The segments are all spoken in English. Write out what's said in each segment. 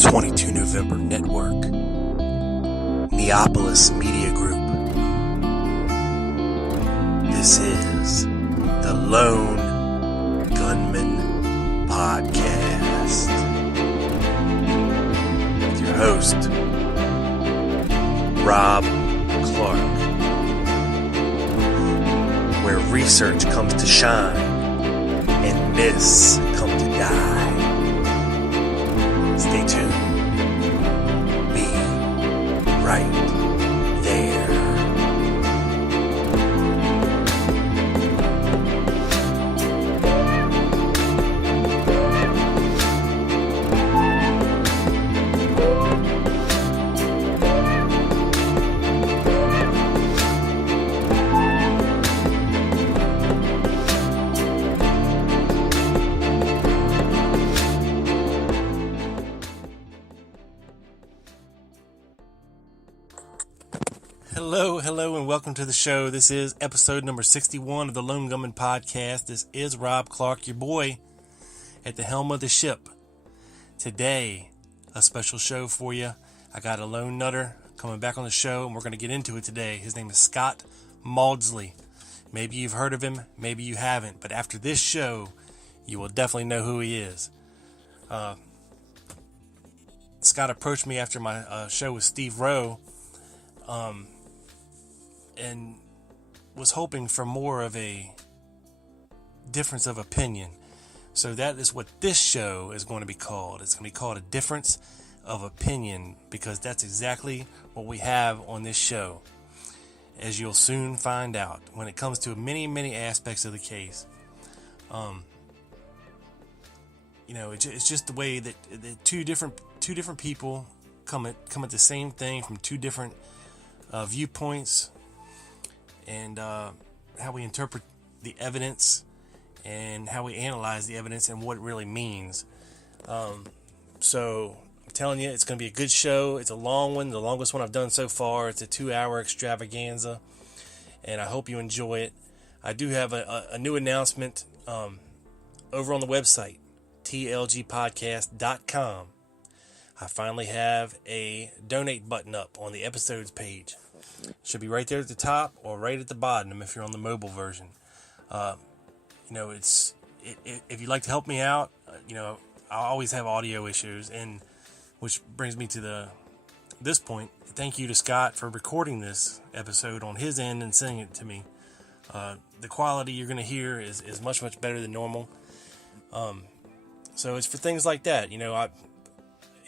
22 November Network, Neapolis Media Group. This is the Lone Gunman Podcast with your host, Rob Clark, where research comes to shine and myths come to die. Stay tuned. Be right there. Hello, and welcome to the show. This is episode number 61 of the Lone Gunman Podcast. This is Rob Clark, your boy, at the helm of the ship. Today, a special show for you. I got a lone nutter coming back on the show, and we're going to get into it today. His name is Scott Maudsley. Maybe you've heard of him, maybe you haven't, but after this show, you will definitely know who he is. Scott approached me after my show with Steve Rowe, and was hoping for more of a difference of opinion. So that is what this show is going to be called. It's going to be called A Difference of Opinion, because that's exactly what we have on this show, as you'll soon find out when it comes to many aspects of the case. It's just the way that the two different people come at the same thing from two different viewpoints, and how we interpret the evidence and how we analyze the evidence and what it really means. So I'm telling you, it's going to be a good show. It's a long one, the longest one I've done so far. It's a 2-hour extravaganza, and I hope you enjoy it. I do have a new announcement over on the website, tlgpodcast.com. I finally have a donate button up on the episodes page. Should be right there at the top or right at the bottom if you're on the mobile version. If you'd like to help me out, I always have audio issues, and which brings me to this point. Thank you to Scott for recording this episode on his end and sending it to me. The quality you're going to hear is much better than normal. So it's for things like that.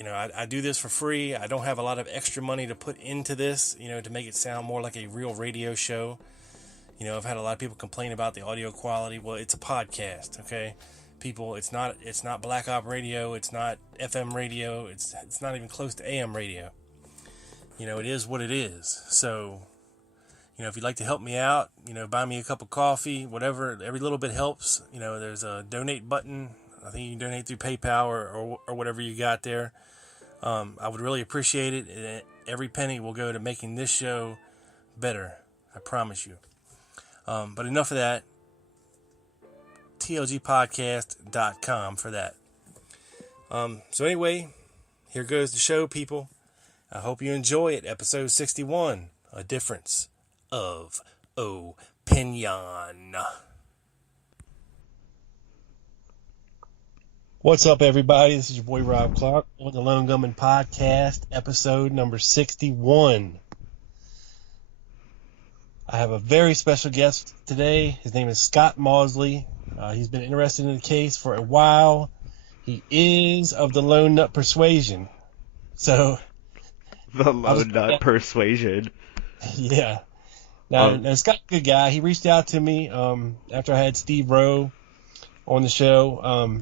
I do this for free. I don't have a lot of extra money to put into this, to make it sound more like a real radio show. I've had a lot of people complain about the audio quality. Well, it's a podcast, okay? People, it's not Black Op radio. It's not FM radio. It's not even close to AM radio. It is what it is. So, if you'd like to help me out, buy me a cup of coffee, whatever. Every little bit helps. There's a donate button. I think you can donate through PayPal or whatever you got there. I would really appreciate it. Every penny will go to making this show better. I promise you. But enough of that. tlgpodcast.com for that. So anyway, here goes the show, people. I hope you enjoy it. Episode 61, A Difference of Opinion. What's up, everybody? This is your boy Rob Clark on the Lone Gunman Podcast, episode number 61. I have a very special guest today. His name is Scott Maudsley. He's been interested in the case for a while. He is of the Lone Nut Persuasion. So, the Lone Nut Persuasion. Yeah. Now Scott's a good guy. He reached out to me after I had Steve Rowe on the show.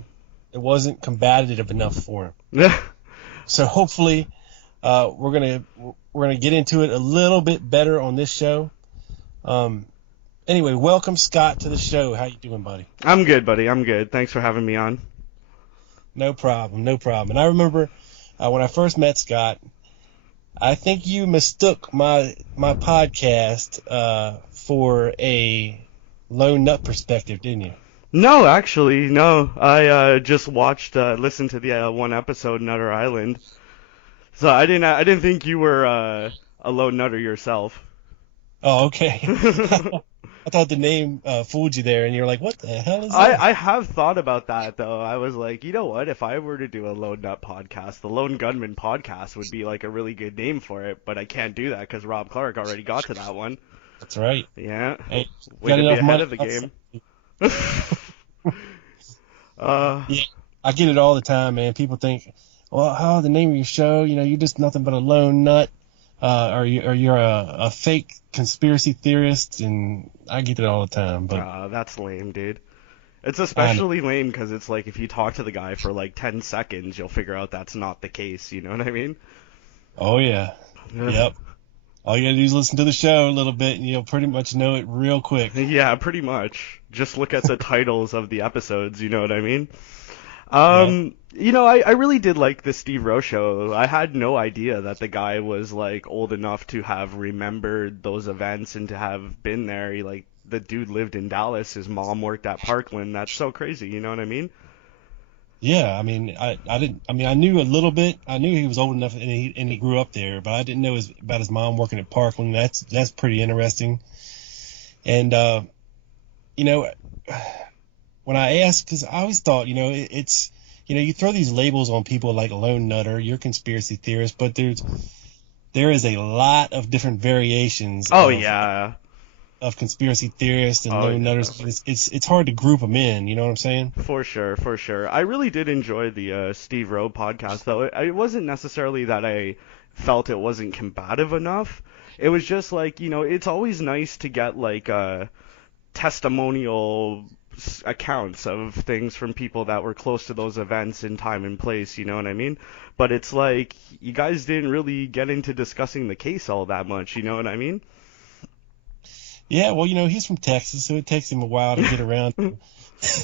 It wasn't combative enough for him. So hopefully we're gonna get into it a little bit better on this show. Anyway, welcome Scott to the show. How you doing, buddy? I'm good, buddy. I'm good. Thanks for having me on. No problem. And I remember when I first met Scott, I think you mistook my podcast for a lone nut perspective, didn't you? No, actually, no. I just watched, listened to the one episode, Nutter Island. So I didn't think you were a lone nutter yourself. Oh, okay. I thought the name fooled you there, and you're like, "What the hell is I that?" I have thought about that though. I was like, you know what? If I were to do a Lone Nut podcast, the Lone Gunman podcast would be like a really good name for it. But I can't do that because Rob Clark already got to that one. That's right. Yeah, Hey, way got to be enough ahead money of the outside. game. uh, Yeah, I get it all the time, man. People think, "Well, how the name of your show? You're just nothing but a lone nut, or you're a fake conspiracy theorist," and I get it all the time. But that's lame, dude. It's I know. especially lame because it's like if you talk to the guy for like 10 seconds, you'll figure out that's not the case. You know what I mean? Oh yeah, yep. All you gotta do is listen to the show a little bit, and you'll pretty much know it real quick. Yeah, pretty much. Just look at the titles of the episodes, you know what I mean? Yep. I really did like the Steve Rowe show. I had no idea that the guy was like old enough to have remembered those events and to have been there. The dude lived in Dallas. His mom worked at Parkland. That's so crazy, you know what I mean? Yeah, I mean, I didn't. I mean, I knew a little bit. I knew he was old enough, and he grew up there, but I didn't know about his mom working at Parkland. That's pretty interesting. And you know, when I asked, because I always thought, it's you throw these labels on people like lone nutter, you're a conspiracy theorist, but there is a lot of different variations Oh of yeah. conspiracy theorists and Oh lone yeah. nutters. It's hard to group them in. You know what I'm saying? For sure, for sure. I really did enjoy the Steve Rowe podcast, though. It wasn't necessarily that I felt it wasn't combative enough. It was just like, it's always nice to get like testimonial accounts of things from people that were close to those events in time and place, you know what I mean? But it's like you guys didn't really get into discussing the case all that much, you know what I mean? Yeah, well, he's from Texas, so it takes him a while to get around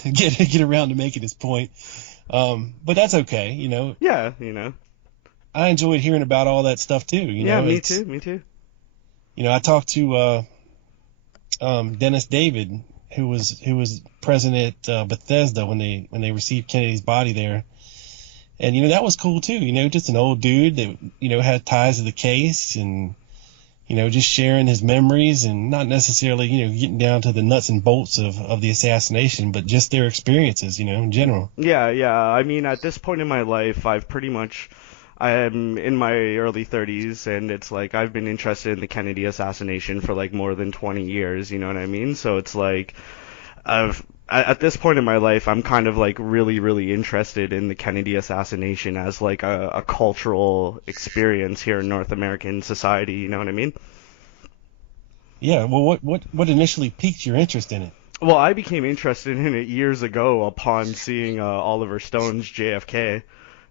get around to making his point. But that's okay. Yeah, I enjoyed hearing about all that stuff too. Yeah, me It's too, me too. I talked to Dennis David, who was president at Bethesda when they received Kennedy's body there, and that was cool too. Just an old dude that had ties to the case and just sharing his memories and not necessarily getting down to the nuts and bolts of the assassination, but just their experiences in general. Yeah, yeah. I mean, at this point in my life, I'm in my early 30s, and it's like I've been interested in the Kennedy assassination for like more than 20 years, you know what I mean? So it's like at this point in my life, I'm kind of like really, really interested in the Kennedy assassination as like a cultural experience here in North American society, you know what I mean? Yeah. Well, what initially piqued your interest in it? Well, I became interested in it years ago upon seeing Oliver Stone's JFK.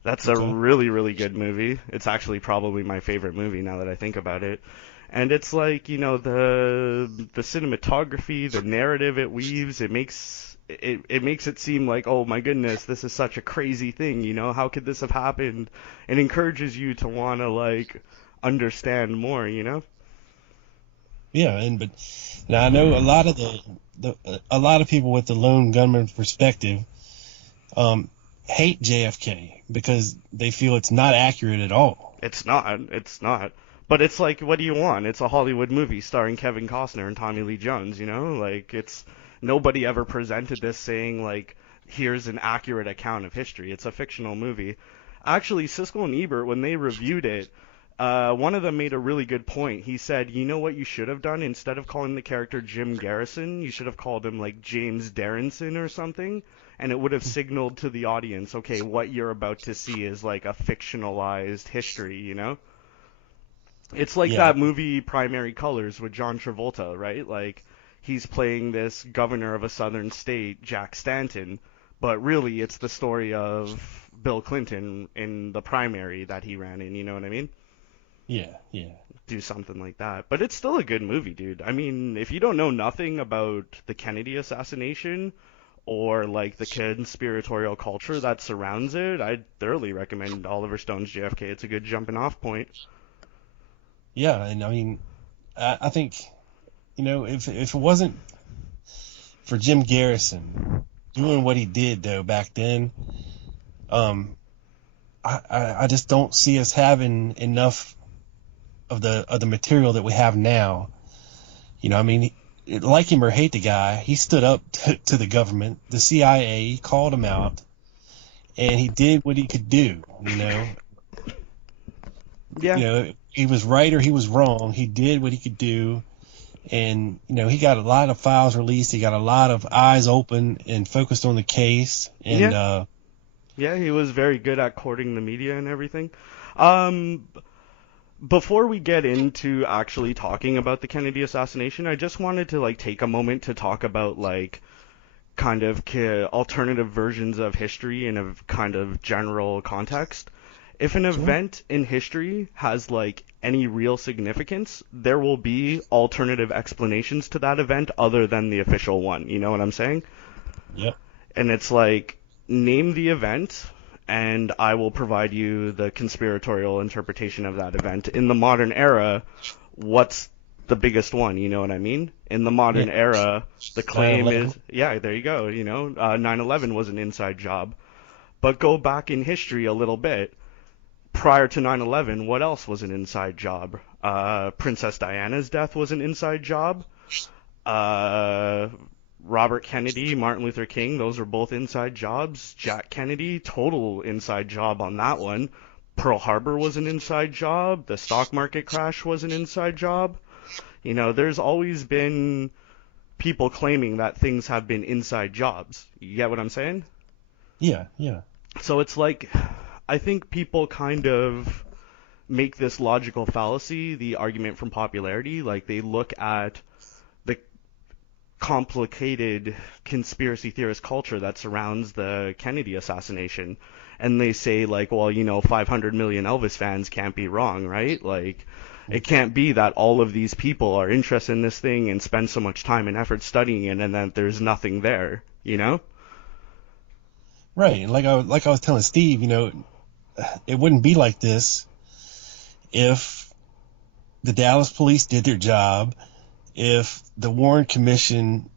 That's a Okay. really, really good movie. It's actually probably my favorite movie now that I think about it. And it's like, the cinematography, the narrative it weaves, it makes it seem like, oh my goodness, this is such a crazy thing, how could this have happened? It encourages you to want to like understand more. Yeah, but now I know a lot of a lot of people with the lone gunman perspective um, hate JFK because they feel it's not accurate at all. It's not. But it's like, what do you want? It's a Hollywood movie starring Kevin Costner and Tommy Lee Jones. Like it's nobody ever presented this saying like, here's an accurate account of history. It's a fictional movie. Actually, Siskel and Ebert, when they reviewed it, one of them made a really good point. He said, you know what you should have done? Instead of calling the character Jim Garrison, you should have called him like James Derrinson or something, and it would have signaled to the audience, okay, what you're about to see is like a fictionalized history. It's like Yeah, that movie Primary Colors with John Travolta, right? Like he's playing this governor of a southern state, Jack Stanton, but really it's the story of Bill Clinton in the primary that he ran in, you know what I mean? yeah, yeah, Do something like that. But it's still a good movie, dude. I mean, if you don't know nothing about the Kennedy assassination or like the conspiratorial culture that surrounds it, I'd thoroughly recommend Oliver Stone's JFK. It's a good jumping off point. yeah. And I mean, I think if it wasn't for Jim Garrison, doing what he did though back then, um, I just don't see us having enough of the material that we have now. I mean, like him or hate the guy, he stood up to the government, the CIA, called him out, and he did what he could do. Yeah. He was right or he was wrong. He did what he could do, and he got a lot of files released. He got a lot of eyes open and focused on the case, and Yeah. Yeah, he was very good at courting the media and everything. Um, Before we get into actually talking about the Kennedy assassination, I just wanted to like take a moment to talk about like kind of alternative versions of history in a kind of general context. If an sure. event in history has like any real significance, there will be alternative explanations to that event other than the official one. You know what I'm saying? Yep. And it's like, name the event, and I will provide you the conspiratorial interpretation of that event. In the modern era, what's the biggest one? You know what I mean? In the Yeah. modern era, the claim 9/11. is, yeah, there you go. 9/11 was an inside job. But go back in history a little bit. Prior to 9/11, what else was an inside job? Princess Diana's death was an inside job. Uh, Robert Kennedy, Martin Luther King, those are both inside jobs. Jack Kennedy, total inside job on that one. Pearl Harbor was an inside job. The stock market crash was an inside job. There's always been people claiming that things have been inside jobs. You get what I'm saying? Yeah. Yeah. So it's like, I think people kind of make this logical fallacy the argument from popularity. Like, they look at the complicated conspiracy theorist culture that surrounds the Kennedy assassination. And they say, like, well, 500 million Elvis fans can't be wrong, right? Like, it can't be that all of these people are interested in this thing and spend so much time and effort studying it and that there's nothing there, you know? Right. And like I was telling Steve, it wouldn't be like this if the Dallas police did their job, if the Warren Commission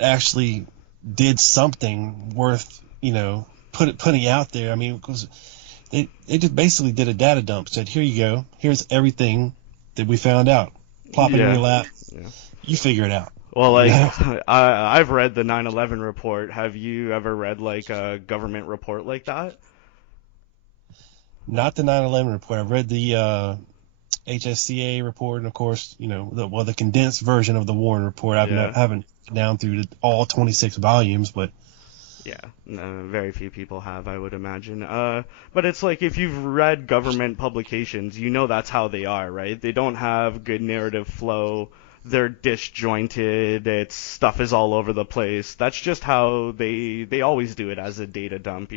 actually did something worth, putting out there. I mean, because they just basically did a data dump, said, here you go, here's everything that we found out. Plop it in your Yeah. lap, Yeah. you figure it out. Well, You like, know? I've read the 9/11 report. Have you ever read like a government report like that? Not the 9/11 report. I've read the HSCA report, and of course, the condensed version of the Warren report. Yeah. I haven't down through all 26 volumes, but Yeah, no, very few people have, I would imagine. But it's like, if you've read government publications, you know that's how they are, right? They don't have good narrative flow. They're disjointed. It's stuff is all over the place. That's just how they always do it as a data dump.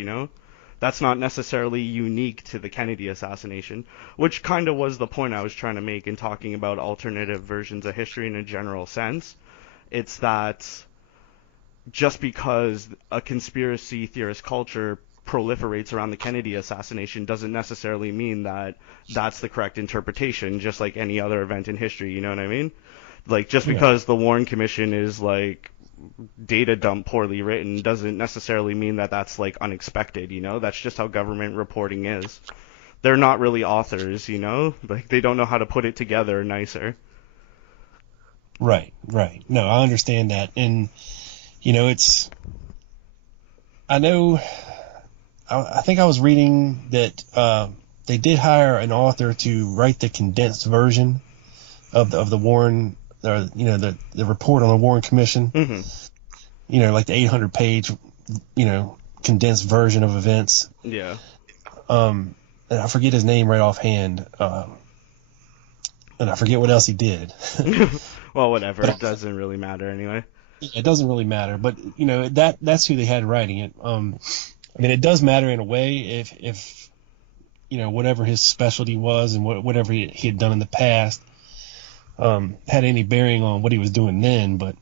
That's not necessarily unique to the Kennedy assassination, which kind of was the point I was trying to make in talking about alternative versions of history in a general sense. It's that just because a conspiracy theorist culture proliferates around the Kennedy assassination doesn't necessarily mean that that's the correct interpretation, just like any other event in history, you know what I mean? Like, just yeah, because the Warren Commission is, like, data dump poorly written doesn't necessarily mean that that's, like, unexpected. That's just how government reporting is. They're not really authors. Like, they don't know how to put it together nicer. right, right. No, I understand that, and it's. I know. I think I was reading that they did hire an author to write the condensed version of the Warren, or the report on the Warren Commission. Hmm. Like the 800-page, condensed version of events. Yeah. And I forget his name right offhand, and I forget what else he did. Well, whatever. It But doesn't really matter anyway. it doesn't really matter. But that's who they had writing it. I mean, it does matter in a way if whatever his specialty was and whatever he had done in the past had any bearing on what he was doing then. But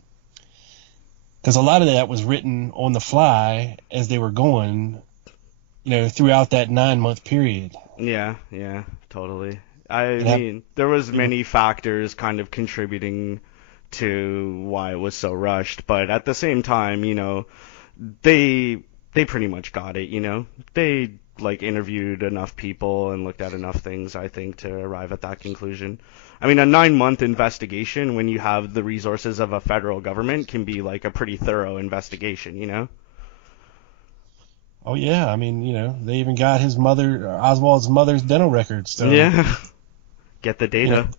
because a lot of that was written on the fly as they were going, throughout that 9-month period. Yeah, yeah, totally. I And mean, there was you know, many factors kind of contributing to why it was so rushed, but at the same time, they pretty much got it, you know. They like interviewed enough people and looked at enough things, I think, to arrive at that conclusion. I mean, a 9-month investigation when you have the resources of a federal government can be like a pretty thorough investigation, you know? Oh yeah, I mean, they even got his mother, Oswald's mother's dental records. So, Yeah. Get the you know, data.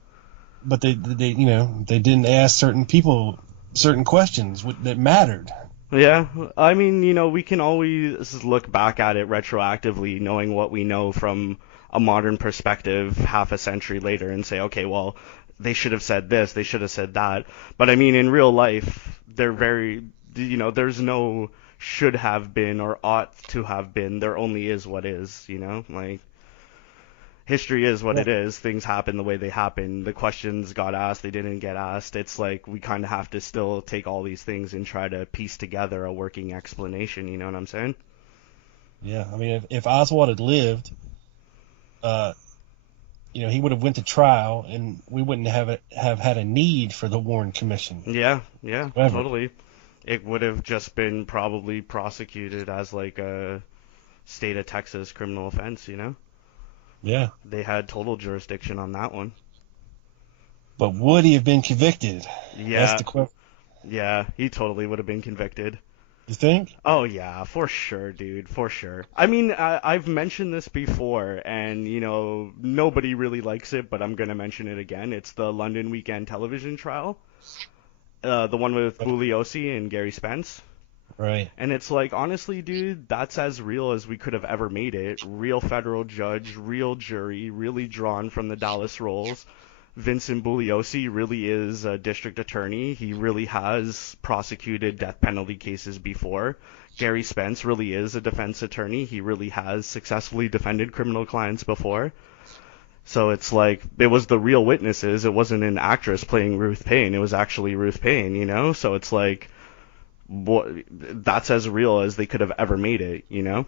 but they didn't ask certain people certain questions that mattered. Yeah, I mean, you know, we can always look back at it retroactively, knowing what we know from a modern perspective half a century later and say, okay, well, they should have said this, they should have said that. But I mean, in real life, there's no should have been or ought to have been. There only is what is, you know? Like, history is what Yeah. it is. Things happen the way they happen. The questions got asked, they didn't get asked. It's like we kind of have to still take all these things and try to piece together a working explanation. You know what I'm saying? Yeah, I mean, if Oswald had lived, uh, he would have went to trial, and we wouldn't have had a need for the Warren Commission. Yeah, yeah, Ever. totally. It would have just been probably prosecuted as like a state of Texas criminal offense, you know? Yeah, They had total jurisdiction on that one. but would he have been convicted? That's Yeah, the question. yeah, he totally would have been convicted. You think? Oh yeah, for sure, dude, for sure. I mean, I've mentioned this before, and you know, nobody really likes it, but I'm gonna mention it again. It's the London Weekend Television trial, the one with Bugliosi and Gary Spence. Right. And it's like, honestly, dude, that's as real as we could have ever made it. Real federal judge, real jury, really drawn from the Dallas rolls. Vincent Bugliosi really is a district attorney. He really has prosecuted death penalty cases before. Gary Spence really is a defense attorney. He really has successfully defended criminal clients before. So it's like, it was the real witnesses. It wasn't an actress playing Ruth Payne. It was actually Ruth Payne, you know? So it's like, that's as real as they could have ever made it, you know?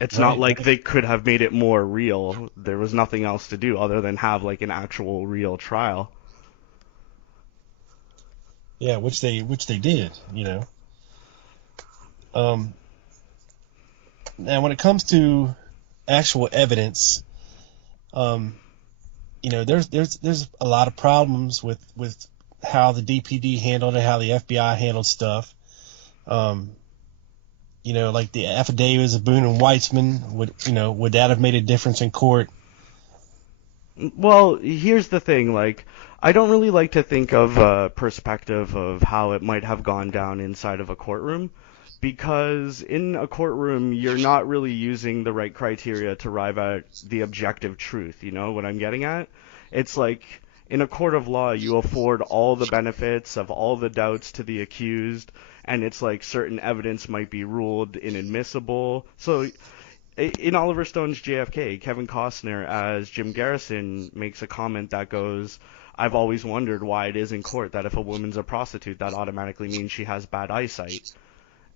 It's not Right. like Right. they could have made it more real. There was nothing else to do other than have like an actual real trial. Yeah, which they did. Um, Now when it comes to actual evidence, um, there's a lot of problems with how the DPD handled it, how the FBI handled stuff. Um, like the affidavits of Boone and Weitzman, would that have made a difference in court? Well, here's the thing, like, I don't really like to think of a perspective of how it might have gone down inside of a courtroom, because in a courtroom, you're not really using the right criteria to arrive at the objective truth, you know what I'm getting at? It's like, in a court of law, you afford all the benefits of all the doubts to the accused, and it's like certain evidence might be ruled inadmissible. So in Oliver Stone's JFK, Kevin Costner as Jim Garrison makes a comment that goes, I've always wondered why it is in court that if a woman's a prostitute, that automatically means she has bad eyesight.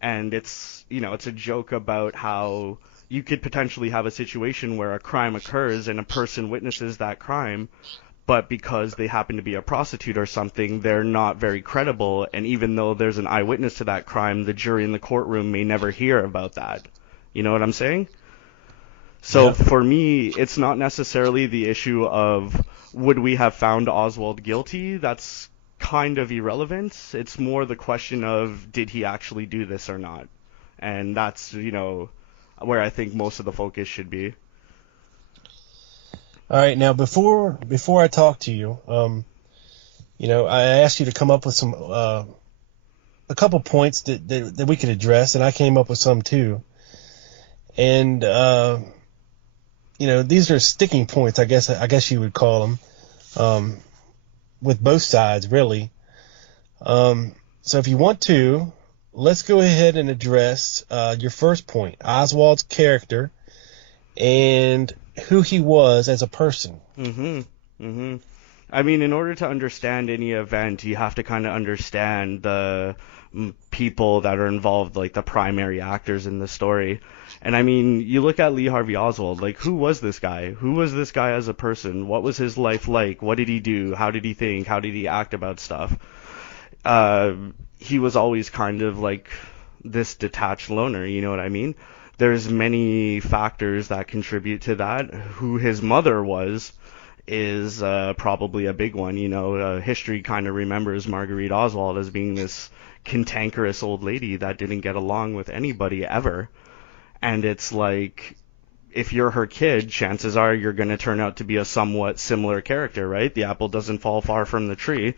And it's a joke about how you could potentially have a situation where a crime occurs and a person witnesses that crime, but because they happen to be a prostitute or something, they're not very credible, and even though there's an eyewitness to that crime, the jury in the courtroom may never hear about that. You know what I'm saying? So Yeah. for me, it's not necessarily the issue of would we have found Oswald guilty? That's kind of irrelevant. It's more the question of did he actually do this or not? And that's, where I think most of the focus should be. All right. Now, before I talk to you, I asked you to come up with some a couple points that we could address, and I came up with some too. And these are sticking points, I guess you would call them, with both sides, really. So if you want to, let's go ahead and address your first point, Oswald's character and who he was as a person. Mhm. Mhm. I mean, in order to understand any event, you have to kind of understand the people that are involved, like the primary actors in the story. And I mean, you look at Lee Harvey Oswald, like who was this guy? Who was this guy as a person? What was his life like? What did he do? How did he think? How did he act about stuff? He was always kind of like this detached loner, you know what I mean? There's many factors that contribute to that. Who his mother was is probably a big one. History kind of remembers Marguerite Oswald as being this cantankerous old lady that didn't get along with anybody ever. And it's like, if you're her kid, chances are you're going to turn out to be a somewhat similar character, right? The apple doesn't fall far from the tree.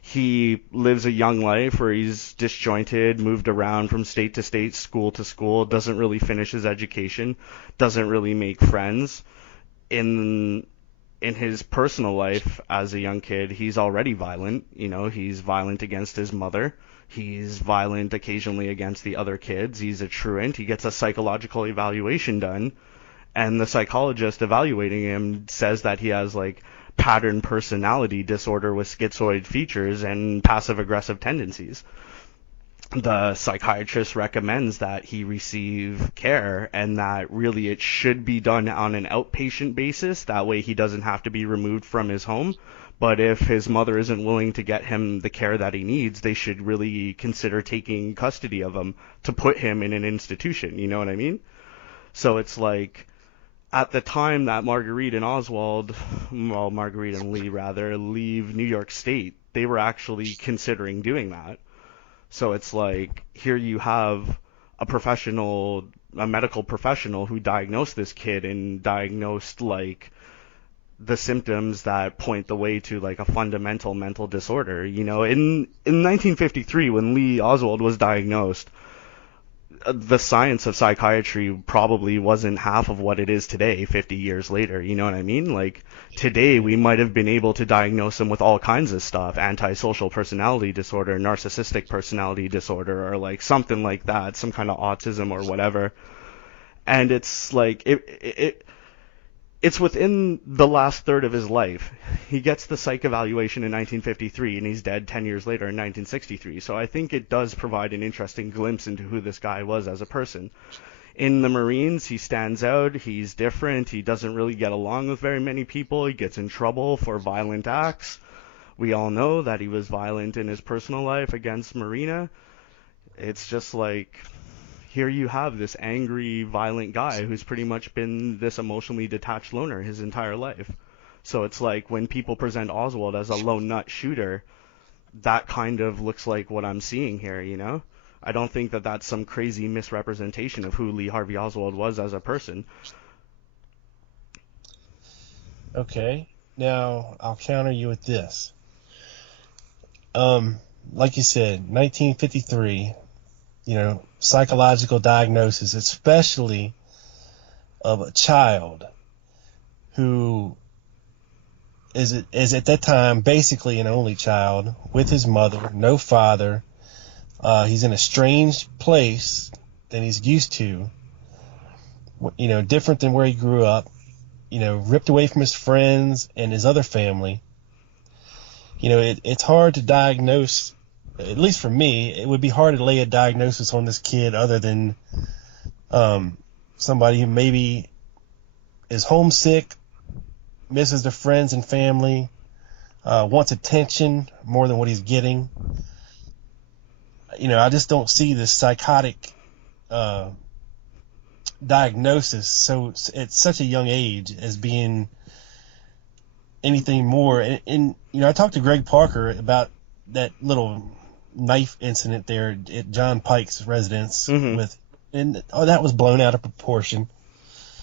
He lives a young life where he's disjointed, moved around from state to state, school to school, doesn't really finish his education, doesn't really make friends. In his personal life as a young kid, he's already violent. He's violent against his mother. He's violent occasionally against the other kids. He's a truant. He gets a psychological evaluation done, and the psychologist evaluating him says that he has like pattern personality disorder with schizoid features and passive aggressive tendencies. The psychiatrist recommends that he receive care, and that really it should be done on an outpatient basis. That way he doesn't have to be removed from his home. But if his mother isn't willing to get him the care that he needs, they should really consider taking custody of him to put him in an institution. You know what I mean? So it's like, at the time that Marguerite and Lee rather, leave New York State, they were actually considering doing that. So it's like, here you have a medical professional who diagnosed this kid and diagnosed like the symptoms that point the way to like a fundamental mental disorder. In 1953, when Lee Oswald was diagnosed, the science of psychiatry probably wasn't half of what it is today, 50 years later. You know what I mean? Like, today we might have been able to diagnose him with all kinds of stuff: antisocial personality disorder, narcissistic personality disorder, or like something like that, some kind of autism or whatever. And it's like, it's within the last third of his life. He gets the psych evaluation in 1953, and he's dead 10 years later in 1963. So I think it does provide an interesting glimpse into who this guy was as a person. In the Marines, he stands out. He's different. He doesn't really get along with very many people. He gets in trouble for violent acts. We all know that he was violent in his personal life against Marina. It's just like, here you have this angry, violent guy who's pretty much been this emotionally detached loner his entire life. So it's like, when people present Oswald as a lone nut shooter, that kind of looks like what I'm seeing here, I don't think that that's some crazy misrepresentation of who Lee Harvey Oswald was as a person. Okay, now I'll counter you with this. Like you said, 1953, psychological diagnosis, especially of a child who is at that time basically an only child with his mother, no father. He's in a strange place than he's used to, different than where he grew up, ripped away from his friends and his other family. It's hard to diagnose. At least for me, it would be hard to lay a diagnosis on this kid other than somebody who maybe is homesick, misses their friends and family, wants attention more than what he's getting. I just don't see this psychotic diagnosis so at such a young age as being anything more. And I talked to Greg Parker about that little knife incident there at John Pike's residence, that was blown out of proportion.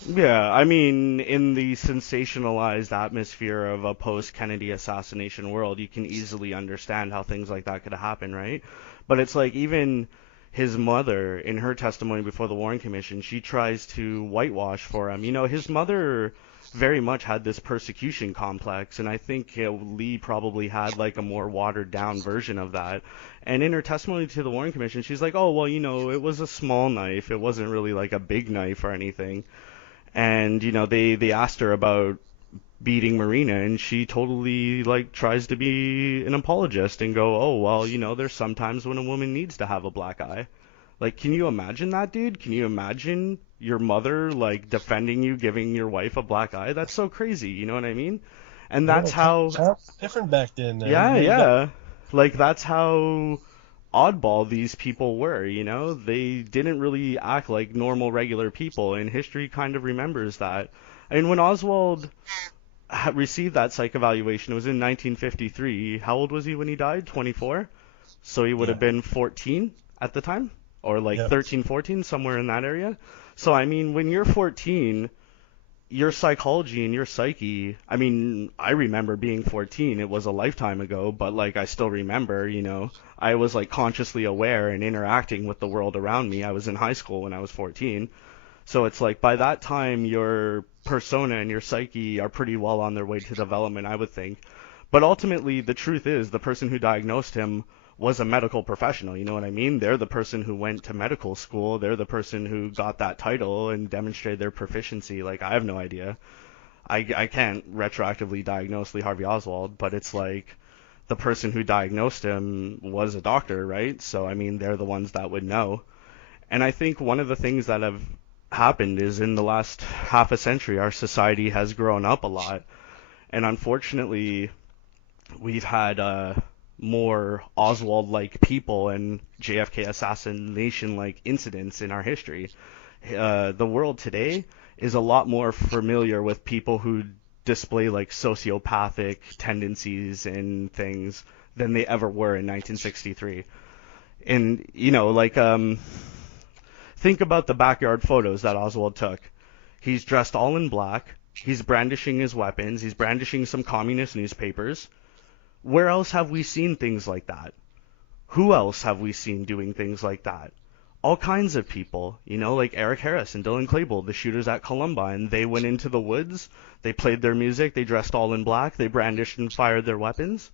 Yeah, I mean, in the sensationalized atmosphere of a post-Kennedy assassination world, you can easily understand how things like that could happen, right? But it's like, even his mother, in her testimony before the Warren Commission, she tries to whitewash for him. His mother very much had this persecution complex, and I think Lee probably had like a more watered down version of that. And in her testimony to the Warren Commission, she's like, oh, well, it was a small knife. It wasn't really like a big knife or anything. And, they asked her about beating Marina, and she totally like tries to be an apologist and go, oh, well, there's sometimes when a woman needs to have a black eye. Like, can you imagine that, dude? Can you imagine your mother like defending you, giving your wife a black eye? That's so crazy, you know what I mean? And that's how different back then. Yeah. Like, that's how oddball these people were, you know? They didn't really act like normal, regular people, and history kind of remembers that. I mean, when Oswald received that psych evaluation, it was in 1953. How old was he when he died? 24? So he would Yeah. have been 14 at the time, or like Yep. 13, 14, somewhere in that area. So, I mean, when you're 14, your psychology and your psyche, I mean, I remember being 14. It was a lifetime ago, but like I still remember, you know, I was like consciously aware and interacting with the world around me. I was in high school when I was 14. So it's like by that time your persona and your psyche are pretty well on their way to development, I would think. But ultimately, the truth is the person who diagnosed him was a medical professional, you know what I mean? They're the person who went to medical school. They're the person who got that title and demonstrated their proficiency. Like, I have no idea. I can't retroactively diagnose Lee Harvey Oswald, but it's like the person who diagnosed him was a doctor, right? So, I mean, they're the ones that would know. And I think one of the things that have happened is in the last half a century, our society has grown up a lot. And unfortunately, we've had more Oswald-like people and JFK assassination-like incidents in our history. The world today is a lot more familiar with people who display like sociopathic tendencies and things than they ever were in 1963. And you know, like think about the backyard photos that Oswald took. He's dressed all in black. He's brandishing his weapons. He's brandishing some communist newspapers. Where else have we seen things like that? Who else have we seen doing things like that? All kinds of people, you know, like Eric Harris and Dylan Klebold, the shooters at Columbine. They went into the woods, they played their music, they dressed all in black, they brandished and fired their weapons.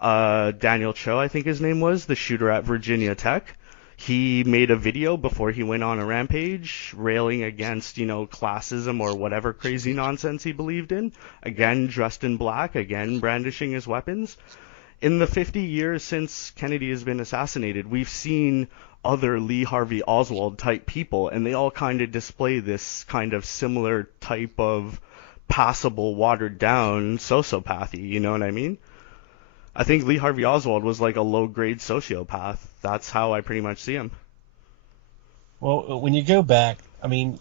Daniel Cho, I think his name was, the shooter at Virginia Tech. He made a video before he went on a rampage, railing against, you know, classism or whatever crazy nonsense he believed in. Again, dressed in black, again, brandishing his weapons. In the 50 years since Kennedy has been assassinated, we've seen other Lee Harvey Oswald type people, and they all kind of display this kind of similar type of passable, watered down sociopathy, you know what I mean? I think Lee Harvey Oswald was like a low-grade sociopath. That's how I pretty much see him. Well, when you go back, I mean,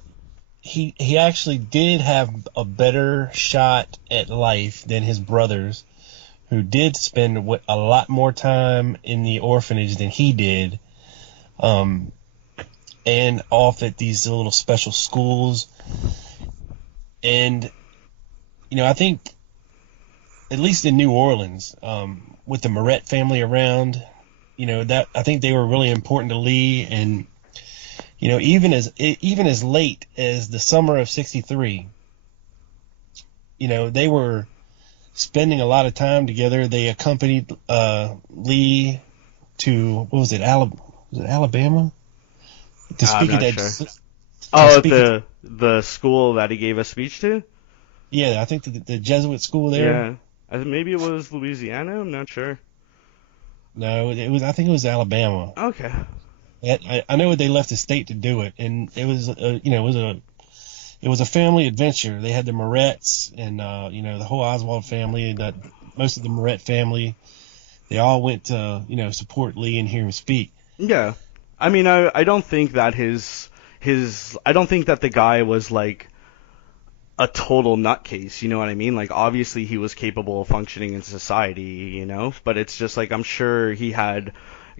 he actually did have a better shot at life than his brothers, who did spend a lot more time in the orphanage than he did, and off at these little special schools. And, you know, I think, at least in New Orleans, with the Moret family around, you know, that I think they were really important to Lee. And, you know, even as late as the summer of '63, you know, they were spending a lot of time together. They accompanied Lee to, what was it, Alabama? To I'm speak at not that. sure. To Oh, speak at, the school that he gave a speech to? yeah, I think the Jesuit school there. Yeah. Maybe it was Louisiana. I'm not sure. No, it was. I think it was Alabama. Okay. I know they left the state to do it, and it was, you know, it was a family adventure. They had the Morets and, you know, the whole Oswald family, and most of the Moret family. They all went to, you know, support Lee and hear him speak. Yeah. I mean, I don't think that I don't think that the guy was like a total nutcase, you know what I mean? Like, obviously he was capable of functioning in society, you know, but it's just like, I'm sure he had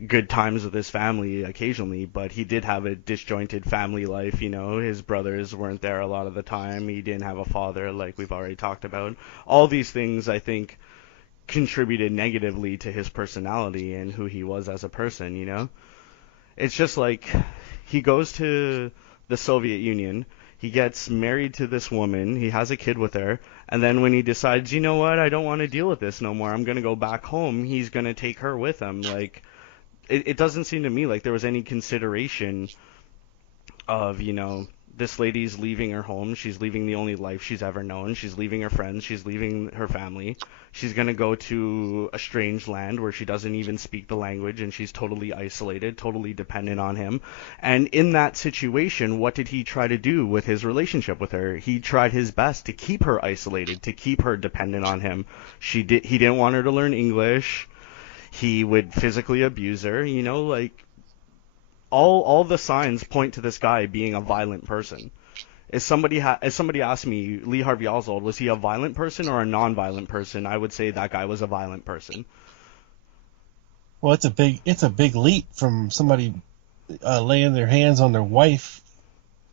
good times with his family occasionally, but he did have a disjointed family life, you know. His brothers weren't there a lot of the time. He didn't have a father, like we've already talked about. All these things, I think, contributed negatively to his personality and who he was as a person, you know. It's just like, he goes to the Soviet Union, he gets married to this woman, he has a kid with her, and then when he decides, you know what, I don't want to deal with this no more, I'm going to go back home, he's going to take her with him. Like, it doesn't seem to me like there was any consideration of, you know, this lady's leaving her home, she's leaving the only life she's ever known, she's leaving her friends, she's leaving her family, she's going to go to a strange land where she doesn't even speak the language, and she's totally isolated, totally dependent on him. And in that situation, what did he try to do with his relationship with her? He tried his best to keep her isolated, to keep her dependent on him. He didn't want her to learn English. He would physically abuse her, you know, like all the signs point to this guy being a violent person. If somebody asked me, Lee Harvey Oswald, was he a violent person or a non-violent person? I would say that guy was a violent person. Well, it's a big leap from somebody laying their hands on their wife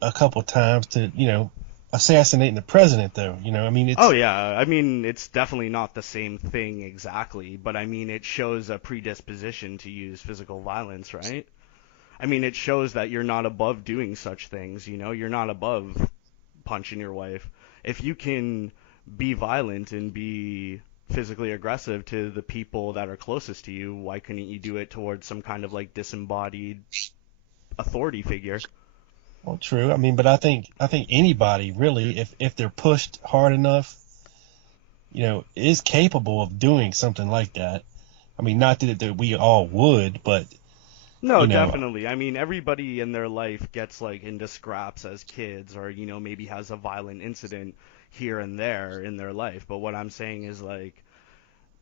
a couple times to, assassinating the president, though. I mean, Oh it's yeah, I mean it's definitely not the same thing exactly, but I mean it shows a predisposition to use physical violence, right? I mean it shows that you're not above doing such things, you know, you're not above punching your wife. If you can be violent and be physically aggressive to the people that are closest to you, why couldn't you do it towards some kind of like disembodied authority figure? well, true. I mean, but I think anybody really, if they're pushed hard enough, is capable of doing something like that. I mean, not that we all would, but No, you know, definitely. I mean, everybody in their life gets like into scraps as kids or, you know, maybe has a violent incident here and there in their life. But what I'm saying is like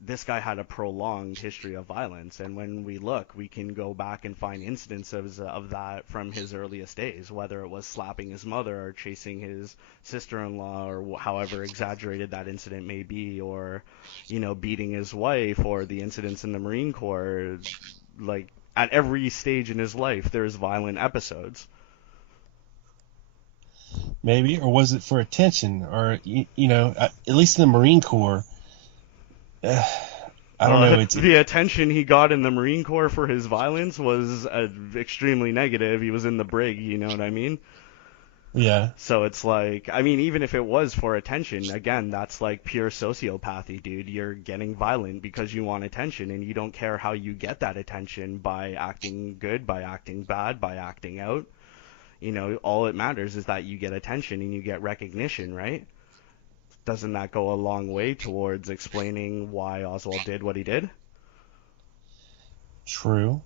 this guy had a prolonged history of violence, and when we look, we can go back and find instances of that from his earliest days, whether it was slapping his mother or chasing his sister-in-law or however exaggerated that incident may be, or, you know, beating his wife, or the incidents in the Marine Corps. Like, at every stage in his life, there's violent episodes. maybe, or was it for attention, or at least in the Marine Corps, uh, I don't know. Well, It's the attention he got in the Marine Corps for his violence was extremely negative. He was in the brig, you know what I mean? Yeah, So it's like, I mean, even if it was for attention, again, that's like pure sociopathy, dude. You're getting violent because you want attention, and you don't care how you get that attention by acting good, by acting bad, by acting out. You know, all it matters is that you get attention and you get recognition, right? Doesn't that go a long way towards explaining why Oswald did what he did? true.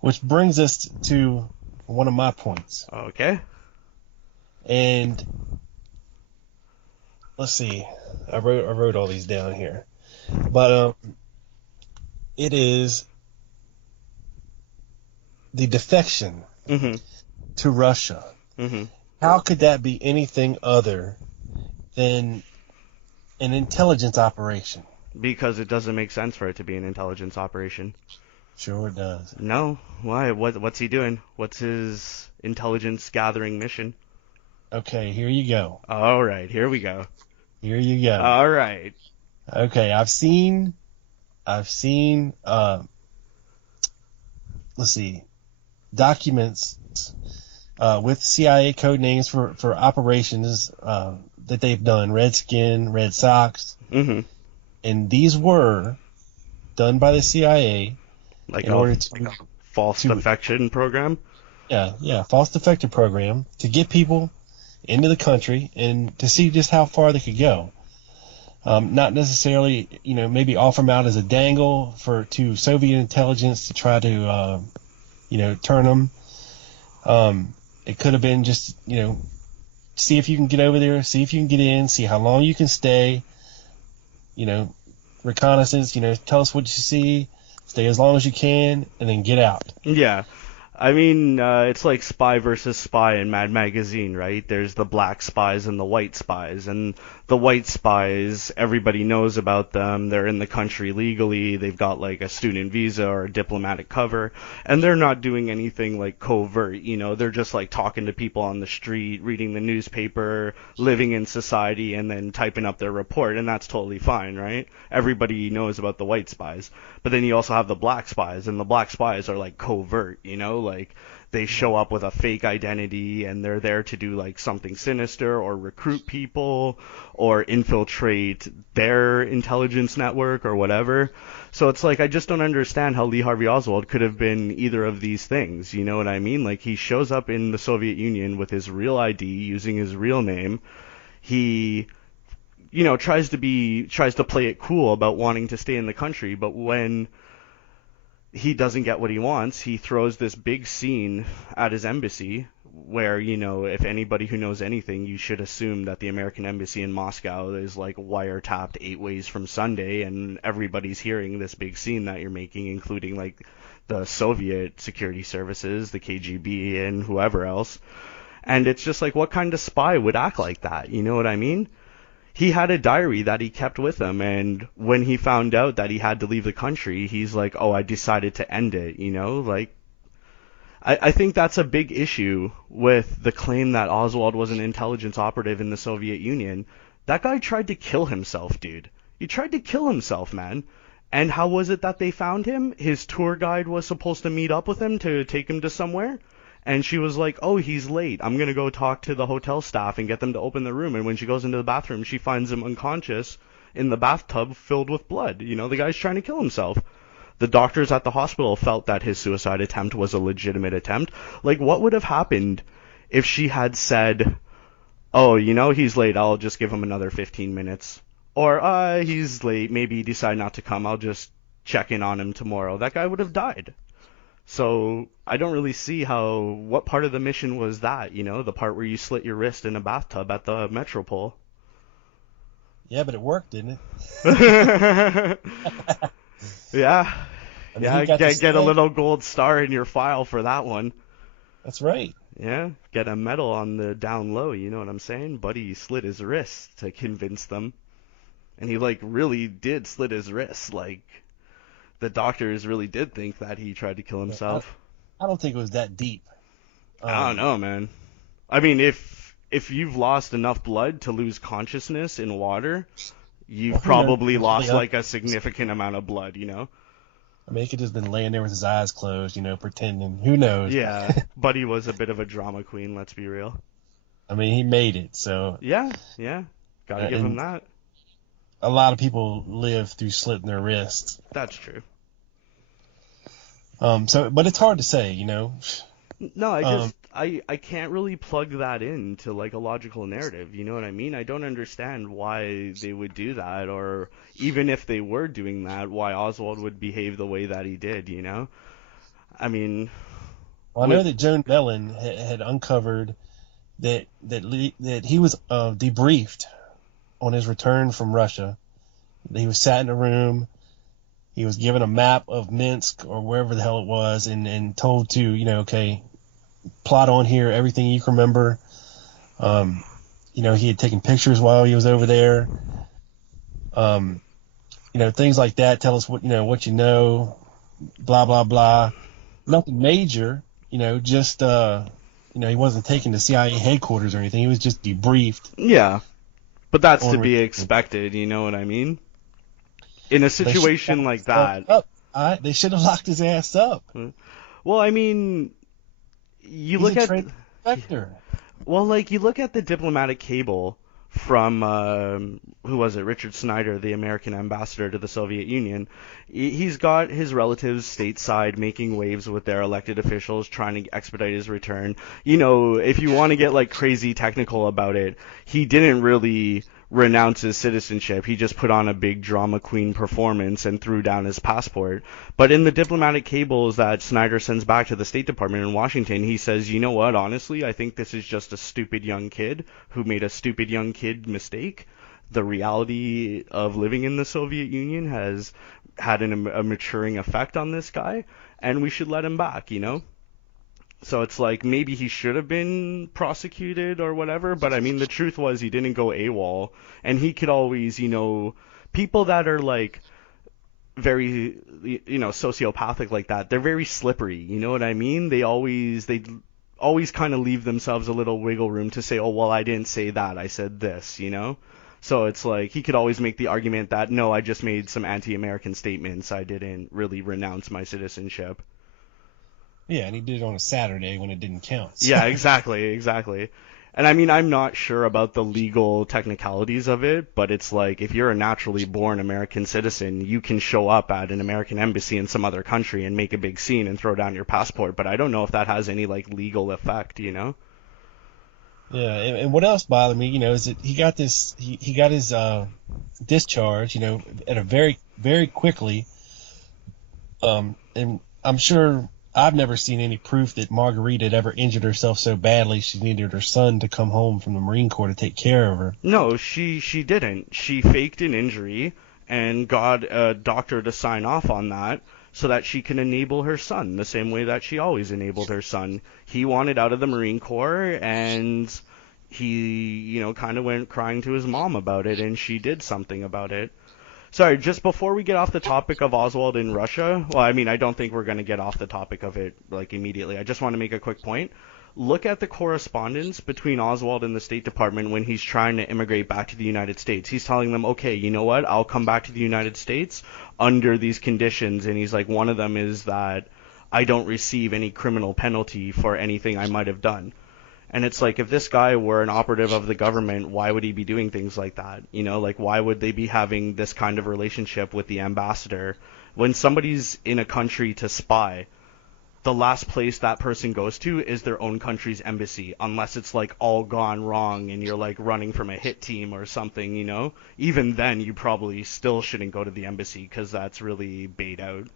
Which brings us to one of my points, Okay. and let's see. I wrote all these down here, but it is the defection Mhm. to Russia. Mhm. How could that be anything other than an intelligence operation? Because it doesn't make sense for it to be an intelligence operation. Sure it does. No. Why? What's he doing? What's his intelligence gathering mission? Okay, here you go. All right, here we go. Here you go. All right. Okay, I've seen let's see, documents with CIA code names for operations that they've done, Redskin, Red Sox, Mhm. and these were done by the CIA Like in a order to false to defection program. yeah, false defector program to get people into the country and to see just how far they could go. Not necessarily, maybe offer them out as a dangle to Soviet intelligence to try to, turn them. It could have been just, see if you can get over there, see if you can get in, see how long you can stay, you know, reconnaissance, tell us what you see, stay as long as you can, and then get out. Yeah. I mean, it's like spy versus spy in Mad Magazine, right? There's the black spies and the white spies. And the white spies, everybody knows about them. They're in the country legally. They've got like a student visa or a diplomatic cover. And they're not doing anything like covert, you know? They're just like talking to people on the street, reading the newspaper, living in society, and then typing up their report. And that's totally fine, right? Everybody knows about the white spies. But then you also have the black spies, and the black spies are like covert, you know, like they show up with a fake identity and they're there to do like something sinister or recruit people or infiltrate their intelligence network or whatever. So it's like I just don't understand how Lee Harvey Oswald could have been either of these things, you know what I mean? Like he shows up in the Soviet Union with his real ID, using his real name. He tries to play it cool about wanting to stay in the country, but when he doesn't get what he wants, he throws this big scene at his embassy where, you know, if anybody who knows anything, you should assume that the American embassy in Moscow is like wiretapped 8 ways from Sunday, and everybody's hearing this big scene that you're making, including like the Soviet security services, the KGB, and whoever else. And it's just like, what kind of spy would act like that? You know what I mean? He had a diary that he kept with him, and when he found out that he had to leave the country, he's like, oh, I decided to end it, you know? Like, I think that's a big issue with the claim that Oswald was an intelligence operative in the Soviet Union. That guy tried to kill himself, dude. He tried to kill himself, man. And how was it that they found him? His tour guide was supposed to meet up with him to take him to somewhere. And she was like, oh, he's late. I'm going to go talk to the hotel staff and get them to open the room. And when she goes into the bathroom, she finds him unconscious in the bathtub filled with blood. You know, the guy's trying to kill himself. The doctors at the hospital felt that his suicide attempt was a legitimate attempt. Like, what would have happened if she had said, oh, you know, he's late, I'll just give him another 15 minutes. Or, he's late, maybe decide not to come, I'll just check in on him tomorrow. That guy would have died. So, I don't really see what part of the mission was that, you know, the part where you slit your wrist in a bathtub at the Metropole. Yeah, but it worked, didn't it? Yeah. I mean, Yeah, get a little gold star in your file for that one. That's right. Yeah, get a medal on the down low, you know what I'm saying? Buddy slit his wrist to convince them. And he, like, really did slit his wrist. Like, the doctors really did think that he tried to kill himself. I don't think it was that deep. I don't know, man. I mean, if you've lost enough blood to lose consciousness in water, you've probably lost, like, a significant amount of blood, you know? I mean, he could have just been laying there with his eyes closed, you know, pretending. Who knows? Yeah, Buddy was a bit of a drama queen, let's be real. I mean, he made it, so... Yeah. Gotta give him that. A lot of people live through slitting their wrists. That's true. But it's hard to say, you know? No, I can't really plug that into like a logical narrative, you know what I mean? I don't understand why they would do that, or even if they were doing that, why Oswald would behave the way that he did, you know? I mean... Well, I know that Joan Mellon had uncovered that he was debriefed on his return from Russia. He was sat in a room, he was given a map of Minsk or wherever the hell it was, and told to, you know, okay, plot on here everything you can remember. You know, he had taken pictures while he was over there. You know, things like that. Tell us what you know, blah blah blah. Nothing major, you know, just you know, he wasn't taken to CIA headquarters or anything. He was just debriefed. Yeah, but that's to be expected. You know what I mean? In a situation like that, they should have locked his ass up. Well, I mean, you look at the diplomatic cable from who was it? Richard Snyder, the American ambassador to the Soviet Union. He's got his relatives stateside making waves with their elected officials trying to expedite his return. You know, if you want to get like crazy technical about it, he didn't really renounce his citizenship. He just put on a big drama queen performance and threw down his passport. But in the diplomatic cables that Snyder sends back to the State Department in Washington, he says, you know what, honestly, I think this is just a stupid young kid who made a stupid young kid mistake. The reality of living in the Soviet Union has had a maturing effect on this guy, and we should let him back, you know? So it's like, maybe he should have been prosecuted or whatever, but I mean, the truth was he didn't go AWOL, and he could always, you know, people that are like very, you know, sociopathic like that, they're very slippery, you know what I mean? They always kind of leave themselves a little wiggle room to say, oh, well, I didn't say that, I said this, you know? So it's like, he could always make the argument that, no, I just made some anti-American statements, I didn't really renounce my citizenship. Yeah, and he did it on a Saturday when it didn't count. So. Yeah, exactly. And I mean, I'm not sure about the legal technicalities of it, but it's like, if you're a naturally born American citizen, you can show up at an American embassy in some other country and make a big scene and throw down your passport, but I don't know if that has any, like, legal effect, you know? Yeah, and what else bothered me, you know, is that he got his discharge, you know, at a very, very quickly, and I'm sure I've never seen any proof that Marguerite had ever injured herself so badly she needed her son to come home from the Marine Corps to take care of her. No, she didn't. She faked an injury and got a doctor to sign off on that so that she can enable her son the same way that she always enabled her son. He wanted out of the Marine Corps and he, kind of went crying to his mom about it and she did something about it. Sorry, just before we get off the topic of Oswald in Russia, well, I mean, I don't think we're going to get off the topic of it, like, immediately. I just want to make a quick point. Look at the correspondence between Oswald and the State Department when he's trying to immigrate back to the United States. He's telling them, okay, you know what? I'll come back to the United States under these conditions. And he's like, one of them is that I don't receive any criminal penalty for anything I might have done. And it's like, if this guy were an operative of the government, why would he be doing things like that? Like, why would they be having this kind of relationship with the ambassador? When somebody's in a country to spy, the last place that person goes to is their own country's embassy, unless it's, like, all gone wrong and you're, like, running from a hit team or something, Even then, you probably still shouldn't go to the embassy because that's really bait out.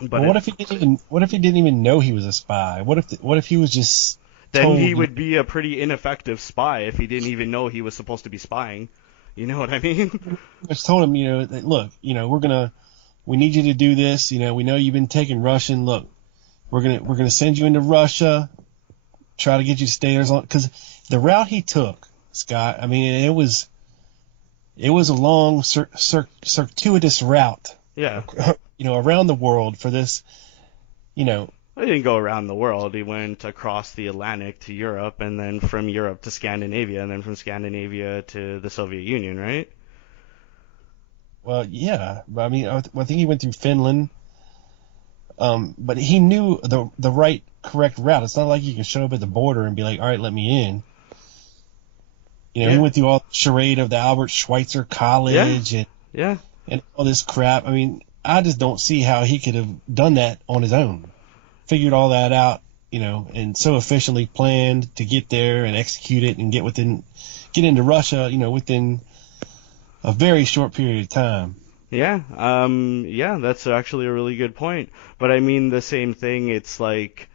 But what if he didn't even know he was a spy? What if he was just then he would be a pretty ineffective spy if he didn't even know he was supposed to be spying. You know what I mean? Just told him, that, look, we need you to do this. We know you've been taking Russian. Look, we're gonna send you into Russia. Try to get you to stay there as long, because the route he took, Scott. I mean, it was a long circuitous route. Yeah. Around the world for this. He didn't go around the world. He went across the Atlantic to Europe, and then from Europe to Scandinavia, and then from Scandinavia to the Soviet Union, right? Well, yeah. I mean, I think he went through Finland, but he knew the correct route. It's not like you can show up at the border and be like, all right, let me in. He went through all the charade of the Albert Schweitzer College and all this crap. I mean, I just don't see how he could have done that on his own. Figured all that out, and so efficiently planned to get there and execute it and get into Russia, within a very short period of time. Yeah, that's actually a really good point. But I mean, the same thing, it's like,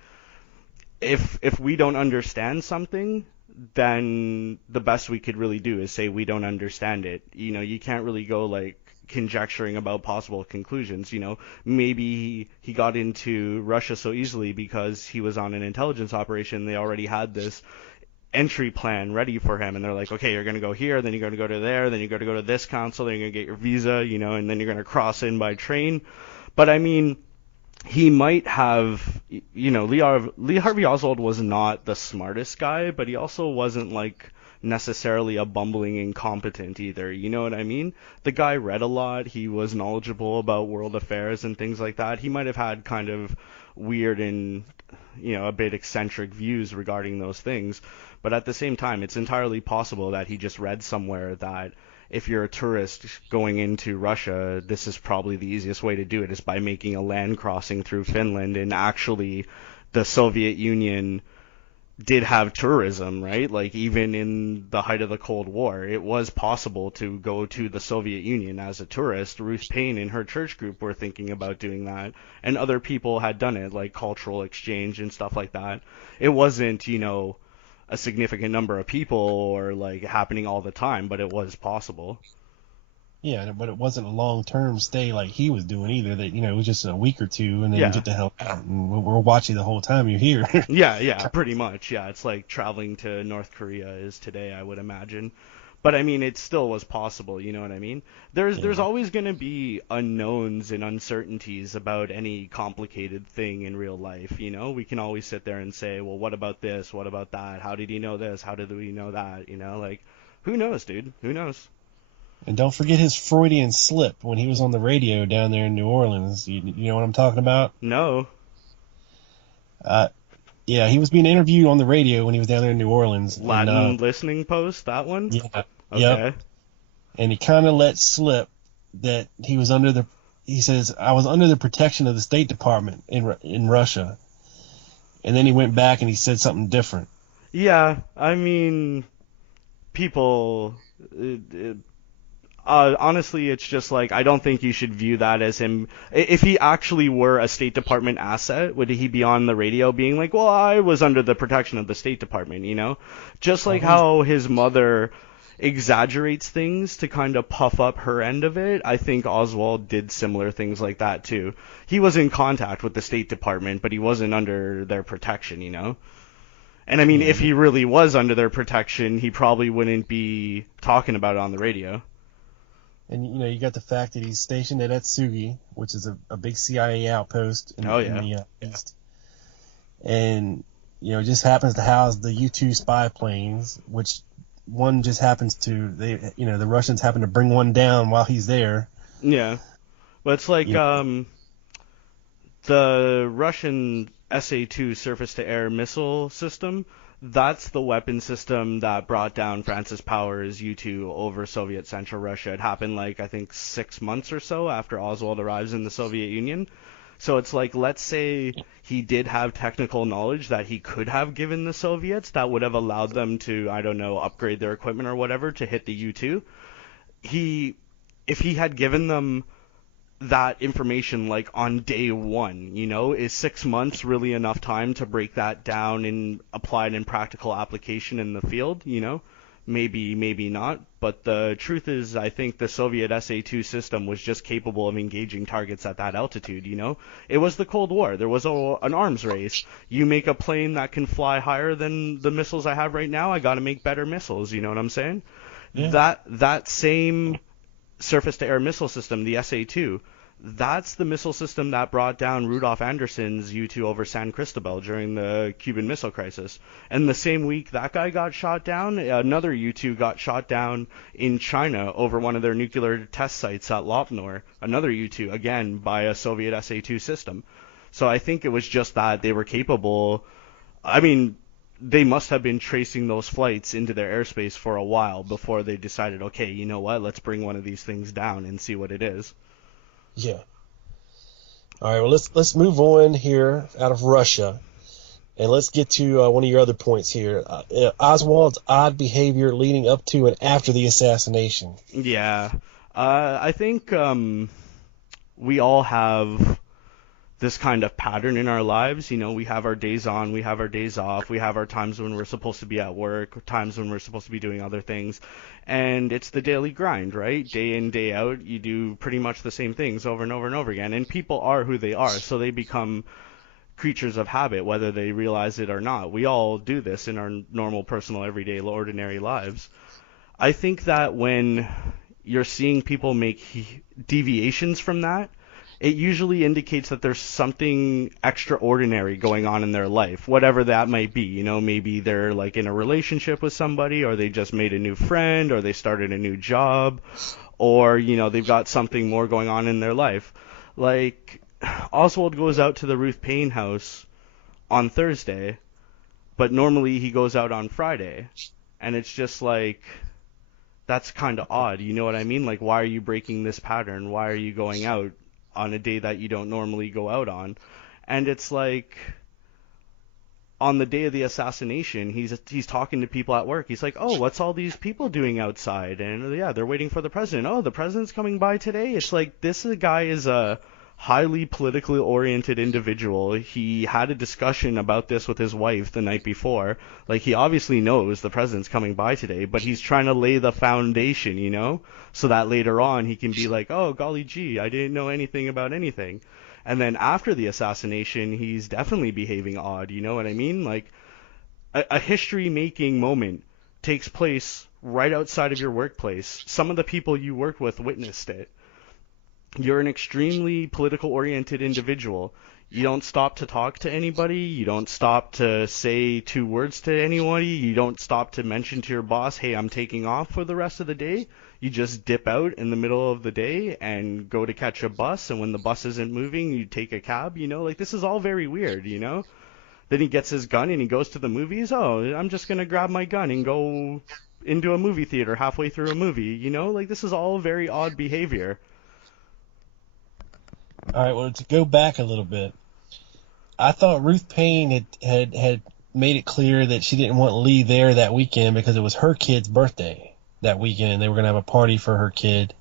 if we don't understand something, then the best we could really do is say we don't understand it. You can't really go, like, conjecturing about possible conclusions. Maybe he got into Russia so easily because he was on an intelligence operation. They already had this entry plan ready for him, and they're like, okay, you're going to go here, then you're going to go to there, then you're going to go to this council, then you're going to get your visa, and then you're going to cross in by train. But I mean, he might have, Lee Harvey Oswald was not the smartest guy, but he also wasn't, like, necessarily a bumbling incompetent either. You know what I mean? The guy read a lot. He was knowledgeable about world affairs and things like that. He might have had kind of weird and, a bit eccentric views regarding those things. But at the same time, it's entirely possible that he just read somewhere that if you're a tourist going into Russia, this is probably the easiest way to do it, is by making a land crossing through Finland. And actually, the Soviet Union did have tourism, right? Like, even in the height of the Cold War, it was possible to go to the Soviet Union as a tourist. Ruth Paine and her church group were thinking about doing that, and other people had done it, like cultural exchange and stuff like that. It wasn't, a significant number of people or, like, happening all the time, but it was possible. Yeah, but it wasn't a long-term stay like he was doing either. That it was just a week or two, and then get the hell out. And we're watching the whole time you're here. yeah, pretty much. Yeah, it's like traveling to North Korea is today, I would imagine. But I mean, it still was possible. You know what I mean? There's always going to be unknowns and uncertainties about any complicated thing in real life. We can always sit there and say, well, what about this? What about that? How did he know this? How did we know that? Like, who knows, dude? Who knows? And don't forget his Freudian slip when he was on the radio down there in New Orleans. You know what I'm talking about? No. Yeah, he was being interviewed on the radio when he was down there in New Orleans. Latin listening post, that one? Yeah. Okay. Yep. And he kind of let slip that he was he says, I was under the protection of the State Department in Russia. And then he went back and he said something different. Yeah, I mean, people... Honestly, it's just like I don't think you should view that as him. If he actually were a State Department asset, would he be on the radio being like, "Well, I was under the protection of the State Department," you know? Just like how his mother exaggerates things to kind of puff up her end of it. I think Oswald did similar things like that too. He was in contact with the State Department, but he wasn't under their protection, you know? And I mean, if he really was under their protection, he probably wouldn't be talking about it on the radio. And, you know, you got the fact that he's stationed at Atsugi, which is a big CIA outpost in the East. And, you know, just happens to house the U-2 spy planes, which one just happens to, the Russians happen to bring one down while he's there. Yeah. But it's like the Russian SA-2 surface-to-air missile system. That's the weapon system that brought down Francis Power's U-2 over Soviet Central Russia. It happened I think 6 months or so after Oswald arrives in the Soviet Union. So it's like, let's say he did have technical knowledge that he could have given the Soviets that would have allowed them to, I don't know, upgrade their equipment or whatever to hit the U-2. If he had given them that information on day one, is 6 months really enough time to break that down and apply it in practical application in the field? Maybe not. But the truth is, I think the Soviet SA-2 system was just capable of engaging targets at that altitude. It was the Cold War. There was an arms race. You make a plane that can fly higher than the missiles I have right now, I got to make better missiles. You know what I'm saying? Yeah. That same surface-to-air missile system, the SA-2, that's the missile system that brought down Rudolf Anderson's U-2 over San Cristobal during the Cuban Missile Crisis. And the same week that guy got shot down, another U-2 got shot down in China over one of their nuclear test sites at Lopnor, another U-2, again, by a Soviet SA-2 system. So I think it was just that they were capable. I mean, they must have been tracing those flights into their airspace for a while before they decided, okay, you know what, let's bring one of these things down and see what it is. Yeah. All right. Well, let's move on here out of Russia, and let's get to one of your other points here. Oswald's odd behavior leading up to and after the assassination. Yeah. I think we all have this kind of pattern in our lives. We have our days on, we have our days off, we have our times when we're supposed to be at work, times when we're supposed to be doing other things. And it's the daily grind, right? Day in, day out, you do pretty much the same things over and over and over again. And people are who they are, so they become creatures of habit, whether they realize it or not. We all do this in our normal, personal, everyday, ordinary lives. I think that when you're seeing people make deviations from that, it usually indicates that there's something extraordinary going on in their life, whatever that might be. Maybe they're in a relationship with somebody, or they just made a new friend, or they started a new job, or, they've got something more going on in their life. Oswald goes out to the Ruth Payne house on Thursday, but normally he goes out on Friday. And it's just that's kind of odd. You know what I mean? Why are you breaking this pattern? Why are you going out on a day that you don't normally go out on? And it's on the day of the assassination, he's talking to people at work. He's like, oh, what's all these people doing outside? And yeah, they're waiting for the president. Oh, the president's coming by today? It's this guy is a highly politically oriented individual. He had a discussion about this with his wife the night before. He obviously knows the president's coming by today, but he's trying to lay the foundation, so that later on he can be like, oh, golly gee, I didn't know anything about anything. And then after the assassination, he's definitely behaving odd, you know what I mean? A history-making moment takes place right outside of your workplace. Some of the people you worked with witnessed it. You're an extremely political-oriented individual. You don't stop to talk to anybody. You don't stop to say two words to anybody. You don't stop to mention to your boss, hey, I'm taking off for the rest of the day. You just dip out in the middle of the day and go to catch a bus, and when the bus isn't moving, you take a cab, this is all very weird, Then he gets his gun and he goes to the movies. Oh, I'm just going to grab my gun and go into a movie theater halfway through a movie, this is all very odd behavior. All right, well, to go back a little bit, I thought Ruth Payne had made it clear that she didn't want Lee there that weekend because it was her kid's birthday that weekend, and they were going to have a party for her kid.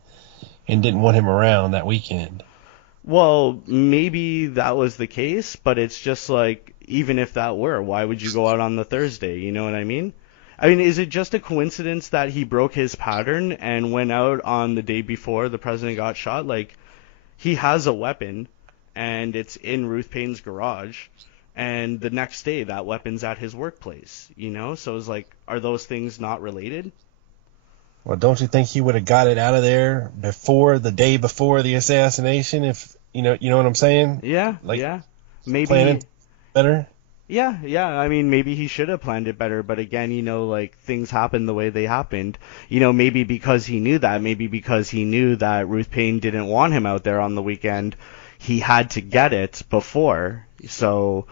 and didn't want him around that weekend. Well, maybe that was the case, but it's just like, even if that were, why would you go out on the Thursday? You know what I mean? I mean, is it just a coincidence that he broke his pattern and went out on the day before the president got shot? Like, he has a weapon, and it's in Ruth Payne's garage, and the next day that weapon's at his workplace, you know? So it's like, are those things not related? Well, don't you think he would have got it out of there before the day before the assassination? If you know what I'm saying? Yeah, like, yeah. Maybe planning better. Yeah. I mean, maybe he should have planned it better, but again, you know, like things happened the way they happened. You know, maybe because he knew that, maybe because he knew that Ruth Payne didn't want him out there on the weekend, he had to get it before. So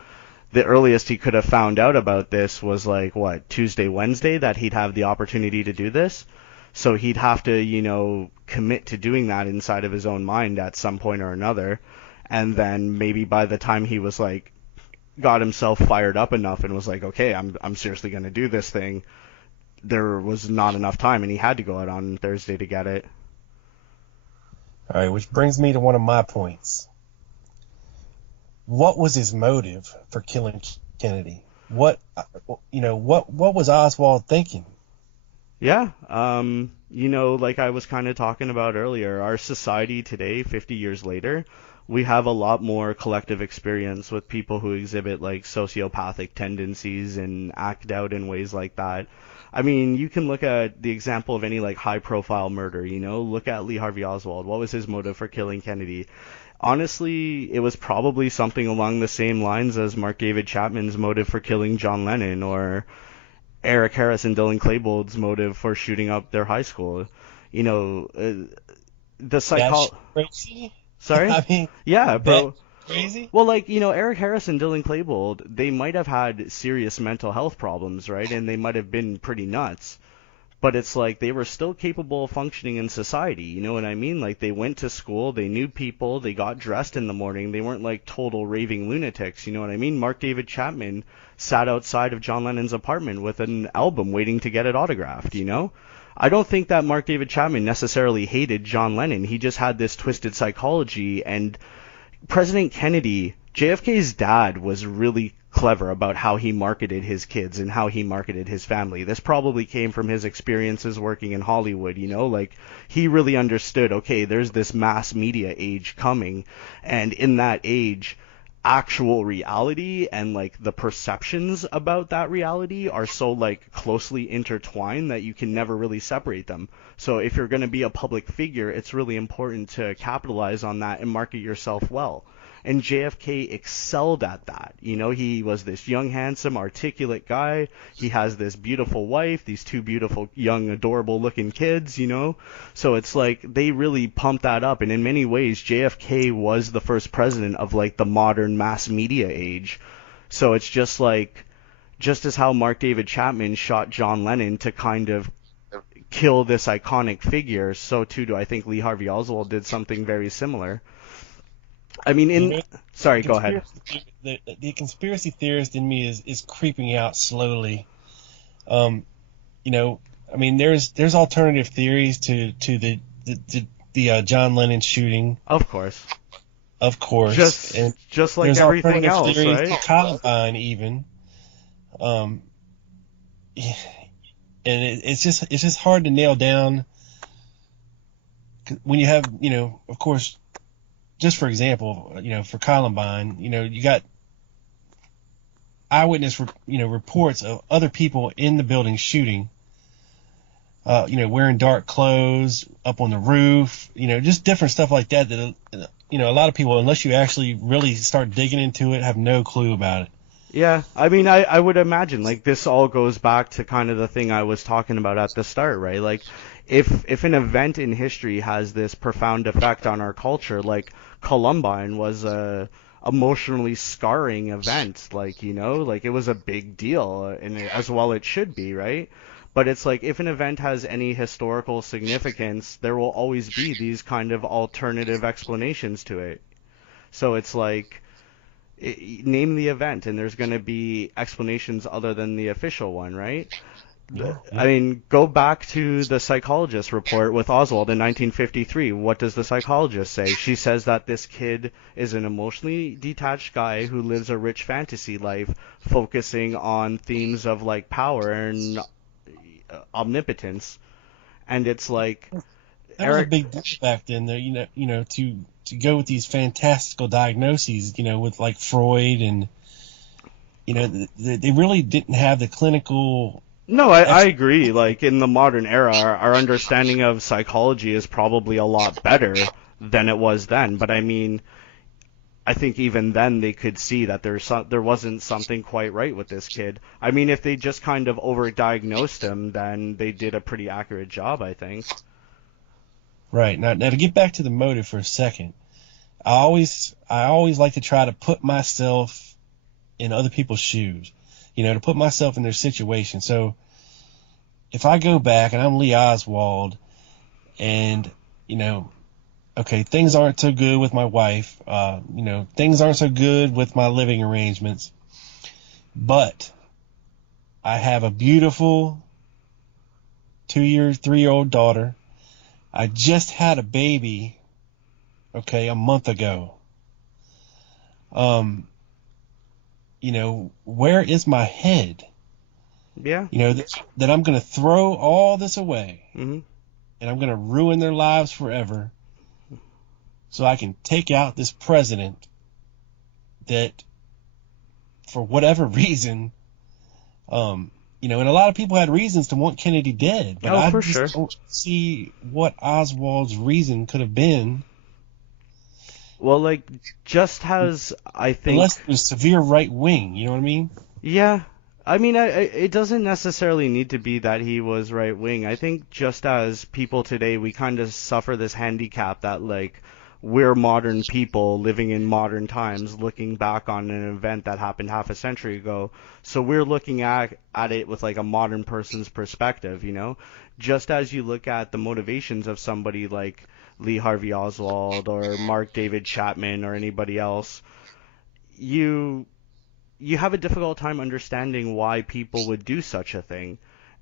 the earliest he could have found out about this was like what, Tuesday, Wednesday, that he'd have the opportunity to do this. So he'd have to, you know, commit to doing that inside of his own mind at some point or another. And then maybe by the time he was like, got himself fired up enough and was like, okay, I'm seriously going to do this thing, there was not enough time, and he had to go out on Thursday to get it. All right, which brings me to one of my points. What was his motive for killing Kennedy? What was Oswald thinking? Yeah, you know, like I was kind of talking about earlier, our society today, 50 years later, we have a lot more collective experience with people who exhibit like sociopathic tendencies and act out in ways like that. I mean, you can look at the example of any like high profile murder, you know, look at Lee Harvey Oswald. What was his motive for killing Kennedy? Honestly, it was probably something along the same lines as Mark David Chapman's motive for killing John Lennon, or Eric Harris and Dylan Klebold's motive for shooting up their high school. You know, the crazy. Sorry? I mean, yeah, bro. Crazy? Well, like, you know, Eric Harris and Dylan Klebold, they might have had serious mental health problems, right? And they might have been pretty nuts. But it's like they were still capable of functioning in society, you know what I mean? Like, they went to school, they knew people, they got dressed in the morning, they weren't like total raving lunatics, you know what I mean? Mark David Chapman sat outside of John Lennon's apartment with an album waiting to get it autographed, you know? I don't think that Mark David Chapman necessarily hated John Lennon. He just had this twisted psychology. And President Kennedy, JFK's dad, was really clever about how he marketed his kids and how he marketed his family. This probably came from his experiences working in Hollywood, you know? Like, he really understood, okay, there's this mass media age coming, and in that age, actual reality and like the perceptions about that reality are so like closely intertwined that you can never really separate them. So if you're going to be a public figure, it's really important to capitalize on that and market yourself well. And JFK excelled at that. You know, he was this young, handsome, articulate guy. He has this beautiful wife, these two beautiful, young, adorable looking kids, you know. So it's like they really pumped that up. And in many ways, JFK was the first president of like the modern mass media age. So it's just like, just as how Mark David Chapman shot John Lennon to kind of kill this iconic figure, so too do I think Lee Harvey Oswald did something very similar. I mean, sorry, go ahead. The conspiracy theorist in me is creeping out slowly. You know, I mean, there's alternative theories to the John Lennon shooting. Of course. Just like everything else, theories right? To Columbine even. And it's just hard to nail down when you have, you know, of course. Just for example, you know, for Columbine, you know, you got eyewitness, reports of other people in the building shooting, you know, wearing dark clothes, up on the roof, you know, just different stuff like that. That, you know, a lot of people, unless you actually really start digging into it, have no clue about it. Yeah, I mean, I would imagine, like, this all goes back to kind of the thing I was talking about at the start, right? Like, if an event in history has this profound effect on our culture, like Columbine was a emotionally scarring event, like, you know, like it was a big deal, and as well it should be, right? But it's like, if an event has any historical significance, there will always be these kind of alternative explanations to it. So it's like, name the event and there's going to be explanations other than the official one, right? Yeah. I mean, go back to the psychologist report with Oswald in 1953. What does the psychologist say? She says that this kid is an emotionally detached guy who lives a rich fantasy life, focusing on themes of like power and omnipotence. And it's like That was a big deal back then, though. To go with these fantastical diagnoses, with like Freud and they really didn't have the clinical. No, I agree. Like in the modern era, our understanding of psychology is probably a lot better than it was then. But I mean, I think even then they could see that there wasn't something quite right with this kid. I mean, if they just kind of overdiagnosed him, then they did a pretty accurate job, I think. Right. Now to get back to the motive for a second, I always like to try to put myself in other people's shoes, to put myself in their situation. So if I go back and I'm Lee Oswald and, okay, things aren't so good with my wife, things aren't so good with my living arrangements, but I have a beautiful 3-year-old daughter. I just had a baby, a month ago. Where is my head? Yeah. That I'm going to throw all this away, Mm-hmm. and I'm going to ruin their lives forever, so I can take out this president that, for whatever reason, and a lot of people had reasons to want Kennedy dead, but I just don't see what Oswald's reason could have been. Well, like, just as I think... Unless it was severe right wing, you know what I mean? Yeah. I mean, it doesn't necessarily need to be that he was right wing. I think just as people today, we kind of suffer this handicap that, like, we're modern people living in modern times, looking back on an event that happened half a century ago. So we're looking at it with, like, a modern person's perspective, Just as you look at the motivations of somebody like Lee Harvey Oswald or Mark David Chapman or anybody else, you have a difficult time understanding why people would do such a thing.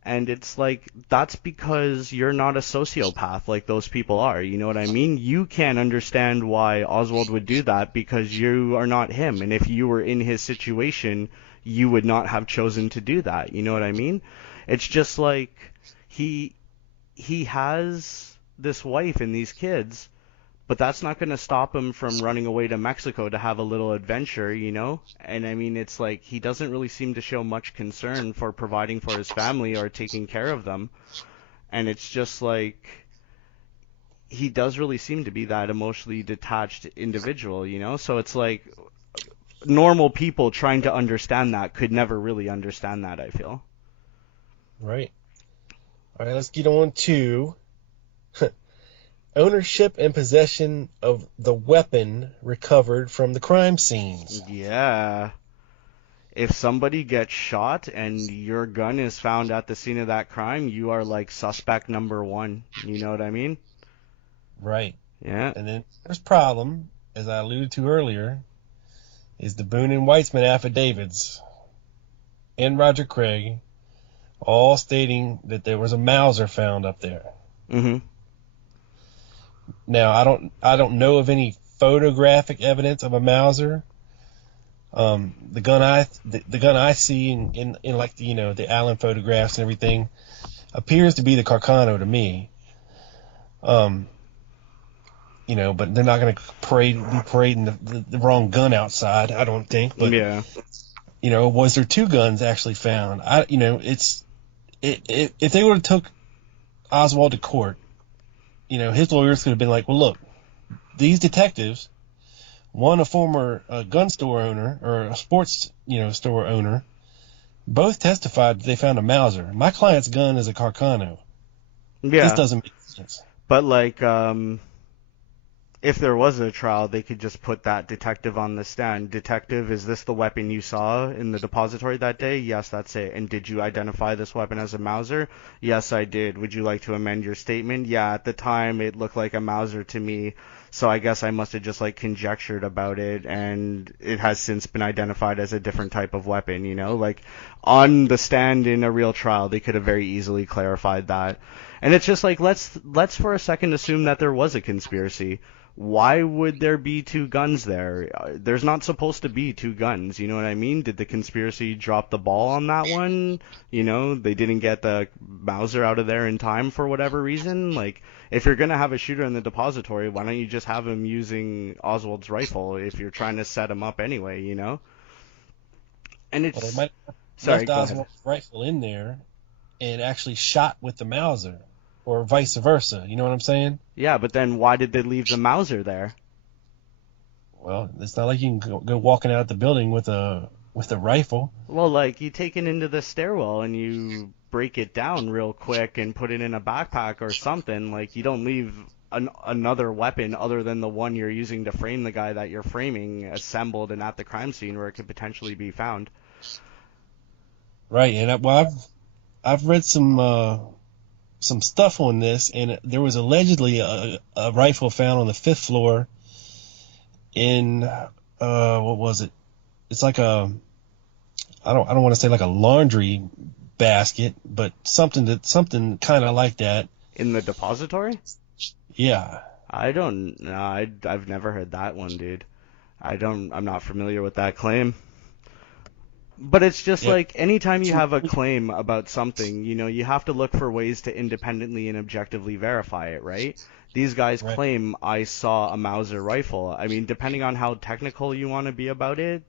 And it's like, that's because you're not a sociopath like those people are. You know what I mean? You can't understand why Oswald would do that because you are not him. And if you were in his situation, you would not have chosen to do that. You know what I mean? It's just like he has this wife and these kids, but that's not going to stop him from running away to Mexico to have a little adventure, And I mean, it's like he doesn't really seem to show much concern for providing for his family or taking care of them. And it's just like he does really seem to be that emotionally detached individual, So it's like normal people trying to understand that could never really understand that, I feel. Right. All right, let's get on to ownership and possession of the weapon recovered from the crime scenes. Yeah. If somebody gets shot and your gun is found at the scene of that crime, you are like suspect number one. You know what I mean? Right. Yeah. And then there's problem, as I alluded to earlier, is the Boone and Weitzman affidavits and Roger Craig all stating that there was a Mauser found up there. Mm-hmm. Now, I don't know of any photographic evidence of a Mauser. The gun I see in like the Allen photographs and everything appears to be the Carcano to me. But they're not going to be parading the wrong gun outside, I don't think. But yeah. Was there two guns actually found? If they would have took Oswald to court, his lawyers could have been like, well, look, these detectives, one a former gun store owner or a sports store owner, both testified that they found a Mauser. My client's gun is a Carcano. Yeah. This doesn't make sense. But like, if there was a trial, they could just put that detective on the stand. Detective, is this the weapon you saw in the depository that day? Yes, that's it. And did you identify this weapon as a Mauser? Yes, I did. Would you like to amend your statement? Yeah, at the time it looked like a Mauser to me. So I guess I must have just like conjectured about it, and it has since been identified as a different type of weapon, you know? Like on the stand in a real trial, they could have very easily clarified that. And it's just like let's for a second assume that there was a conspiracy. Why would there be two guns there? There's not supposed to be two guns, you know what I mean? Did the conspiracy drop the ball on that one? You know, they didn't get the Mauser out of there in time for whatever reason. Like, if you're gonna have a shooter in the depository, why don't you just have him using Oswald's rifle if you're trying to set him up anyway, you know? And it's... Well, they might have Sorry, left go ahead. Oswald's rifle in there and actually shot with the Mauser, or vice versa. You know what I'm saying? Yeah, but then why did they leave the Mauser there? Well, it's not like you can go walking out the building with a rifle. Well, like, you take it into the stairwell and you break it down real quick and put it in a backpack or something. Like, you don't leave another weapon other than the one you're using to frame the guy that you're framing assembled and at the crime scene where it could potentially be found. Right, and I've read some stuff on this, and there was allegedly a rifle found on the 5th floor in what was it? It's like a I don't want to say like a laundry basket, but something kind of like that. In the depository? Yeah. I don't know. I've never heard that one, dude. I'm not familiar with that claim. But it's just like anytime you have a claim about something, you know, you have to look for ways to independently and objectively verify it, right? These guys claim I saw a Mauser rifle. I mean, depending on how technical you want to be about it,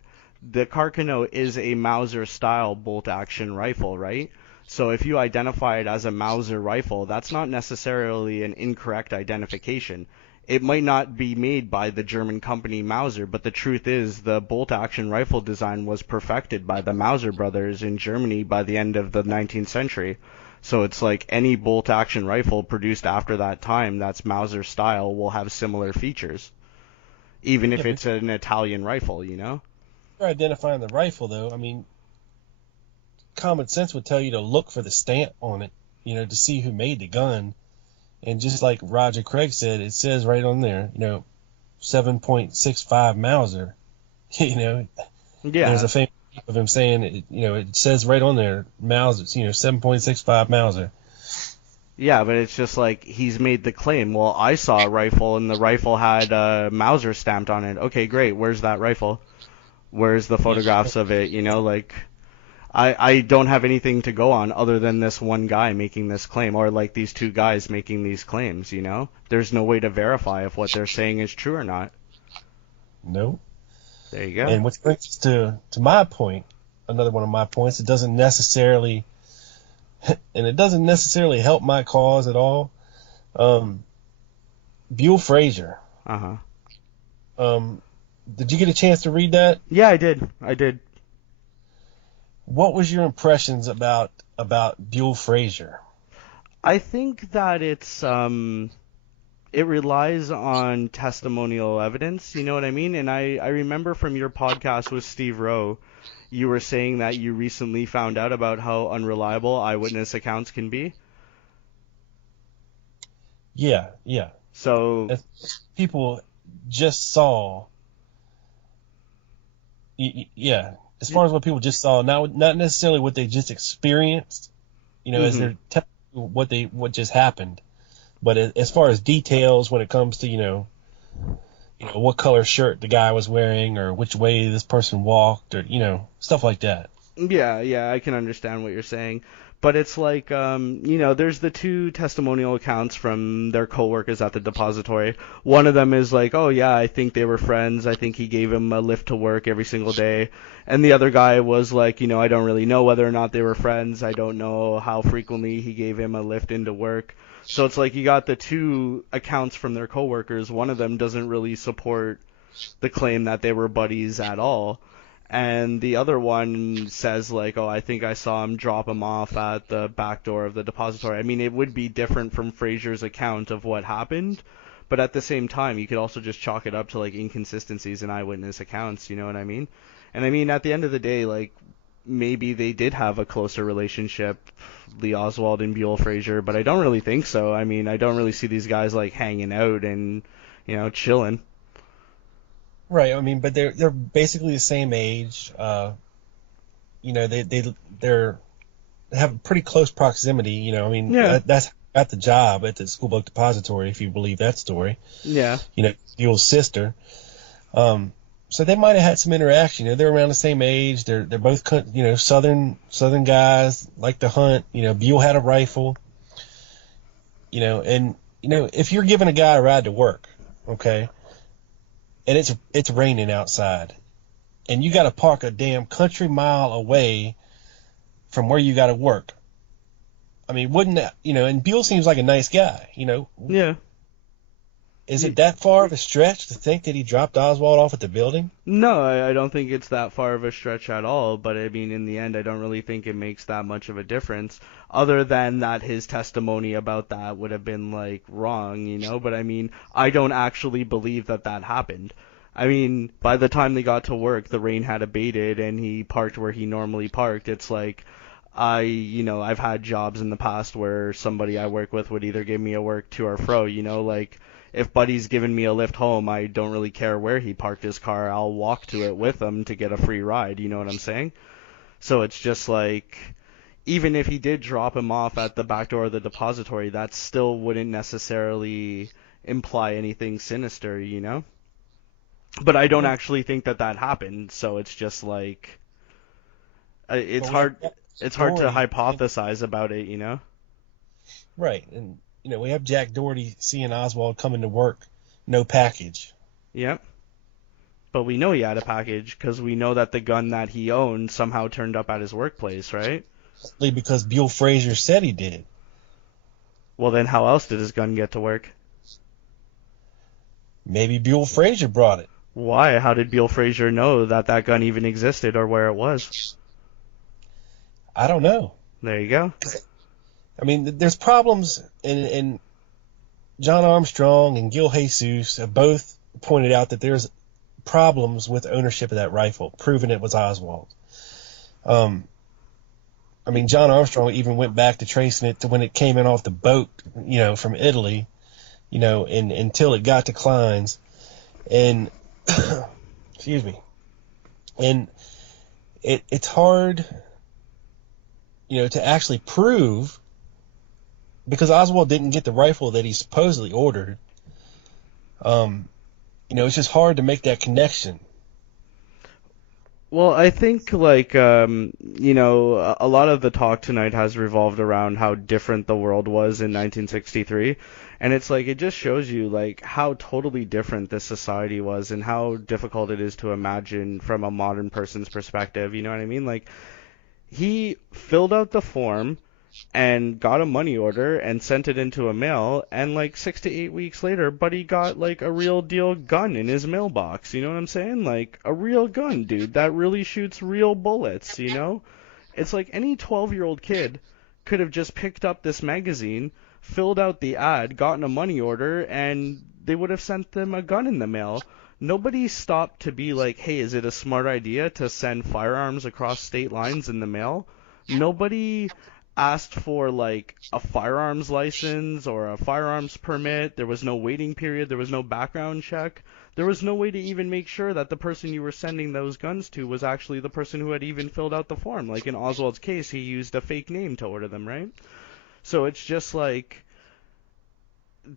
the Carcano is a Mauser-style bolt-action rifle, right? So if you identify it as a Mauser rifle, that's not necessarily an incorrect identification. It might not be made by the German company Mauser, but the truth is the bolt-action rifle design was perfected by the Mauser brothers in Germany by the end of the 19th century. So it's like any bolt-action rifle produced after that time that's Mauser style will have similar features, even if it's an Italian rifle, you know? For identifying the rifle, though, I mean, common sense would tell you to look for the stamp on it, you know, to see who made the gun. And just like Roger Craig said, it says right on there, you know, 7.65 Mauser. You know, there's a famous clip of him saying, it says right on there, Mauser, 7.65 Mauser. Yeah, but it's just like he's made the claim. Well, I saw a rifle and the rifle had Mauser stamped on it. Okay, great. Where's that rifle? Where's the photographs of it? You know, like I don't have anything to go on other than this one guy making this claim, or like these two guys making these claims, you know? There's no way to verify if what they're saying is true or not. No. There you go. And which brings us to my point, another one of my points. It doesn't necessarily help my cause at all. Buell Frazier. Uh-huh. Did you get a chance to read that? Yeah, I did. What was your impressions about Buell Frazier? I think that it relies on testimonial evidence, you know what I mean? And I remember from your podcast with Steve Rowe, you were saying that you recently found out about how unreliable eyewitness accounts can be. Yeah. So if people just saw. Yeah, as far as what people just saw, not necessarily what they just experienced, you know, as they're telling you what just happened, but as far as details when it comes to, you know, what color shirt the guy was wearing or which way this person walked or, you know, stuff like that. Yeah, I can understand what you're saying. But it's like, there's the two testimonial accounts from their coworkers at the depository. One of them is like, oh yeah, I think they were friends. I think he gave him a lift to work every single day. And the other guy was like, I don't really know whether or not they were friends. I don't know how frequently he gave him a lift into work. So it's like you got the two accounts from their coworkers. One of them doesn't really support the claim that they were buddies at all. And the other one says like, oh, I think I saw him drop him off at the back door of the depository. I mean, it would be different from Frazier's account of what happened, but at the same time, you could also just chalk it up to like inconsistencies in eyewitness accounts, you know what I mean? And I mean, at the end of the day, like, maybe they did have a closer relationship, Lee Oswald and Buell Frazier, but I don't really think so. I mean, I don't really see these guys like hanging out and chilling. Right. I mean, but they're basically the same age. They have pretty close proximity. I mean, Yeah. that's got the job at the school book depository, if you believe that story. Yeah. Buell's sister. So they might have had some interaction. They're around the same age. They're both southern guys, like to hunt. Buell had a rifle. And if you're giving a guy a ride to work, okay, and it's raining outside, and you got to park a damn country mile away from where you got to work. I mean, wouldn't that, and Buell seems like a nice guy, Yeah. Is it that far of a stretch to think that he dropped Oswald off at the building? No, I don't think it's that far of a stretch at all, but I mean, in the end, I don't really think it makes that much of a difference, other than that his testimony about that would have been, wrong, but I mean, I don't actually believe that happened. I mean, by the time they got to work, the rain had abated, and he parked where he normally parked. It's I've had jobs in the past where somebody I work with would either give me a work to or fro, if Buddy's giving me a lift home, I don't really care where he parked his car. I'll walk to it with him to get a free ride. You know what I'm saying? So it's just even if he did drop him off at the back door of the depository, that still wouldn't necessarily imply anything sinister, But I don't actually think that happened. So it's just it's hard to hypothesize about it, Right. And we have Jack Doherty seeing Oswald coming to work, no package. Yep. But we know he had a package because we know that the gun that he owned somehow turned up at his workplace, right? Because Buell Frazier said he did. Well, then how else did his gun get to work? Maybe Buell Frazier brought it. Why? How did Buell Frazier know that gun even existed or where it was? I don't know. There you go. I mean, there's problems, and John Armstrong and Gil Jesus have both pointed out that there's problems with ownership of that rifle, proving it was Oswald. I mean, John Armstrong even went back to tracing it to when it came in off the boat, from Italy, and until it got to Klein's. And, excuse me. And it's hard, to actually prove, because Oswald didn't get the rifle that he supposedly ordered. It's just hard to make that connection. Well, I think a lot of the talk tonight has revolved around how different the world was in 1963, and it's it just shows you how totally different this society was and how difficult it is to imagine from a modern person's perspective. You know what I mean? He filled out the form and got a money order and sent it into a mail, and 6 to 8 weeks later, Buddy got a real deal gun in his mailbox. You know what I'm saying? A real gun, dude, that really shoots real bullets. It's any 12-year-old kid could have just picked up this magazine, filled out the ad, gotten a money order, and they would have sent them a gun in the mail. Nobody stopped to be hey, is it a smart idea to send firearms across state lines in the mail? Nobody asked for a firearms license or a firearms permit. There was no waiting period. There was no background check. There was no way to even make sure that the person you were sending those guns to was actually the person who had even filled out the form. In Oswald's case, he used a fake name to order them, right? So it's just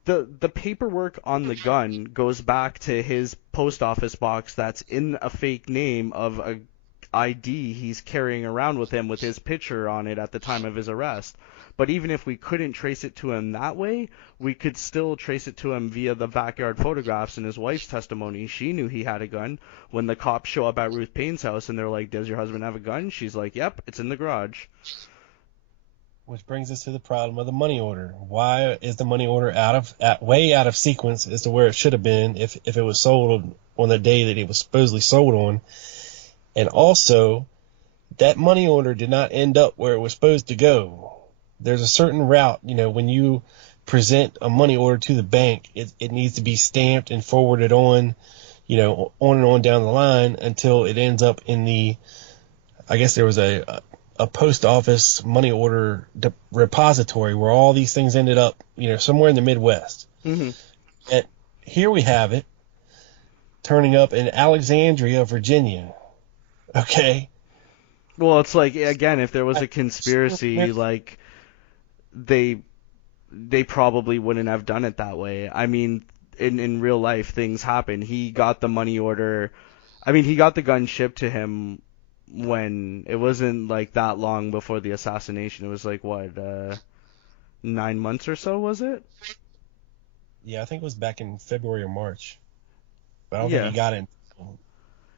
the paperwork on the gun goes back to his post office box that's in a fake name of a ID he's carrying around with him with his picture on it at the time of his arrest. But even if we couldn't trace it to him that way, we could still trace it to him via the backyard photographs and his wife's testimony. She knew he had a gun. When the cops show up at Ruth Payne's house and they're like, "Does your husband have a gun?" She's like, "Yep, it's in the garage." Which brings us to the problem of the money order. Why is the money order way out of sequence as to where it should have been if it was sold on the day that it was supposedly sold on? And also, that money order did not end up where it was supposed to go. There's a certain route, when you present a money order to the bank, it needs to be stamped and forwarded on, on and on down the line until it ends up in I guess there was a post office money order repository where all these things ended up, somewhere in the Midwest. Mm-hmm. And here we have it turning up in Alexandria, Virginia. Okay. Well, it's like, again, if there was a conspiracy, like, they probably wouldn't have done it that way. I mean, in real life, things happen. He got the money order. I mean, he got the gun shipped to him when it wasn't like that long before the assassination. It was like, what, 9 months or so, was it? Yeah, I think it was back in February or March. But I don't think he got it until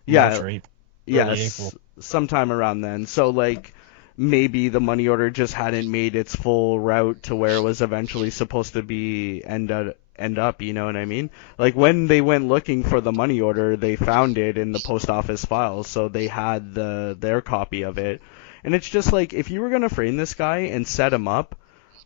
March or April. Yes, sometime around then. So, like, maybe the money order just hadn't made its full route to where it was eventually supposed to be end up, you know what I mean? Like, when they went looking for the money order, they found it in the post office files, so they had their copy of it. And it's just like, if you were going to frame this guy and set him up,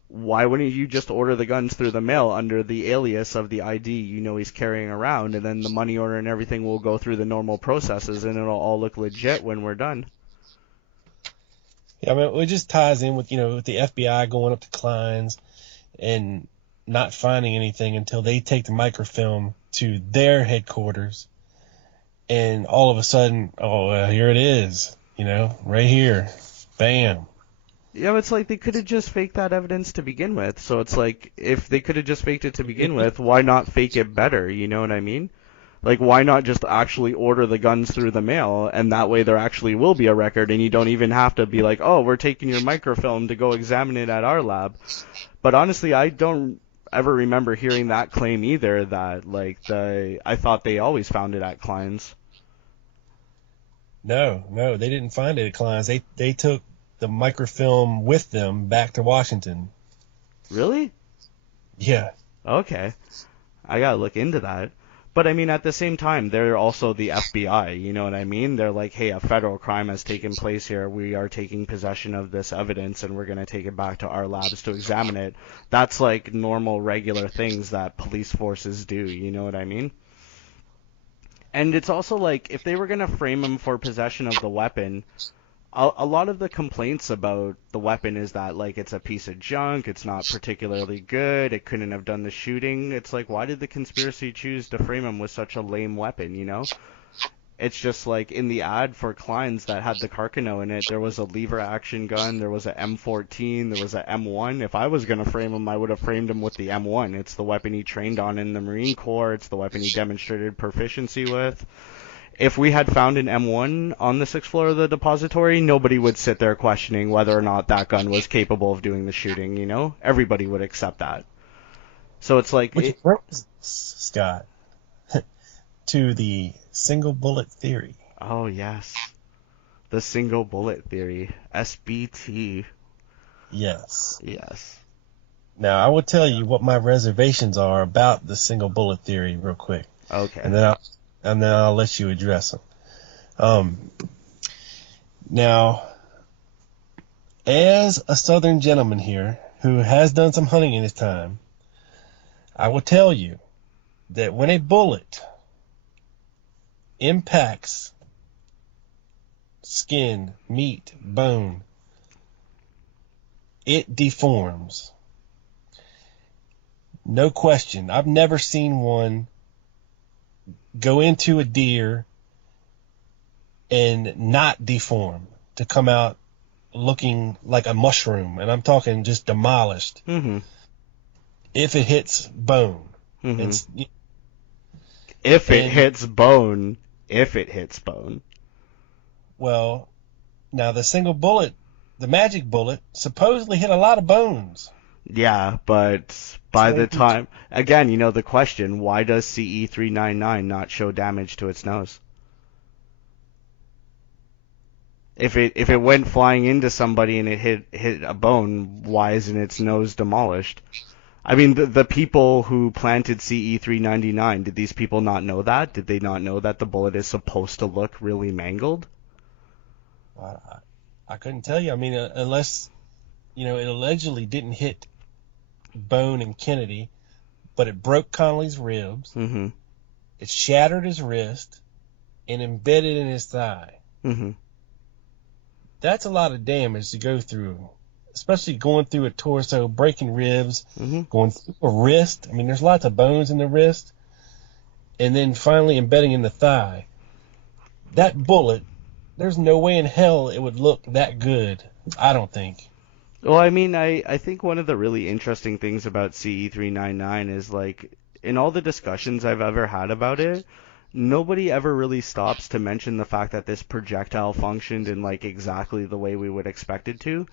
why wouldn't you just order the guns through the mail under the alias of the ID you know he's carrying around, and then the money order and everything will go through the normal processes, and it'll all look legit when we're done? Yeah, I mean, it just ties in with, with the FBI going up to Klein's and not finding anything until they take the microfilm to their headquarters, and all of a sudden, here it is, right here, bam. Yeah, it's like they could have just faked that evidence to begin with. So it's like, if they could have just faked it to begin with, why not fake it better? You know what I mean? Like, why not just actually order the guns through the mail, and that way there actually will be a record, and you don't even have to be like, oh, we're taking your microfilm to go examine it at our lab. But honestly, I don't ever remember hearing that claim either, that, like, I thought they always found it at Klein's. No, they didn't find it at Klein's. They took the microfilm with them back to Washington. Really? Yeah. Okay. I gotta look into that. But I mean, at the same time, they're also the FBI, you know what I mean? They're like, hey, a federal crime has taken place here. We are taking possession of this evidence, and we're gonna take it back to our labs to examine it. That's like normal, regular things that police forces do, you know what I mean? And it's also like, if they were gonna frame him for possession of the weapon, a lot of the complaints about the weapon is that, like, it's a piece of junk, it's not particularly good, it couldn't have done the shooting. It's like, why did the conspiracy choose to frame him with such a lame weapon, you know? It's just like, in the ad for Klein's that had the Carcano in it, there was a lever action gun, there was a M14, there was a M1. If I was going to frame him, I would have framed him with the M1. It's the weapon he trained on in the Marine Corps, it's the weapon he demonstrated proficiency with. If we had found an M1 on the 6th floor of the depository, nobody would sit there questioning whether or not that gun was capable of doing the shooting, you know? Everybody would accept that. So it's like... Which brings, Scott, to the single bullet theory. Oh, yes. The single bullet theory. SBT. Yes. Yes. Now, I will tell you what my reservations are about the single bullet theory real quick. Okay. And then I'll let you address them. Now, as a Southern gentleman here who has done some hunting in his time, I will tell you that when a bullet impacts skin, meat, bone, it deforms. No question. I've never seen one go into a deer and not deform, to come out looking like a mushroom, and I'm talking just demolished. Mm-hmm. If it hits bone. Mm-hmm. If it hits bone. Well, now the single bullet, the magic bullet, supposedly hit a lot of bones. Yeah, but by the time, again, you know the question, why does CE-399 not show damage to its nose? If it went flying into somebody and it hit a bone, why isn't its nose demolished? I mean, the people who planted CE-399, did these people not know that? Did they not know that the bullet is supposed to look really mangled? I couldn't tell you. I mean, unless, it allegedly didn't hit bone in Kennedy, but it broke Connolly's ribs. Mm-hmm. It shattered his wrist and embedded in his thigh. Mm-hmm. That's a lot of damage to go through, especially going through a torso, breaking ribs, mm-hmm. going through a wrist. I mean, there's lots of bones in the wrist. and then finally embedding in the thigh. That bullet, there's no way in hell it would look that good. I don't think. Well, I mean, I think one of the really interesting things about CE-399 is, like, in all the discussions I've ever had about it, nobody ever really stops to mention the fact that this projectile functioned in, like, exactly the way we would expect it to.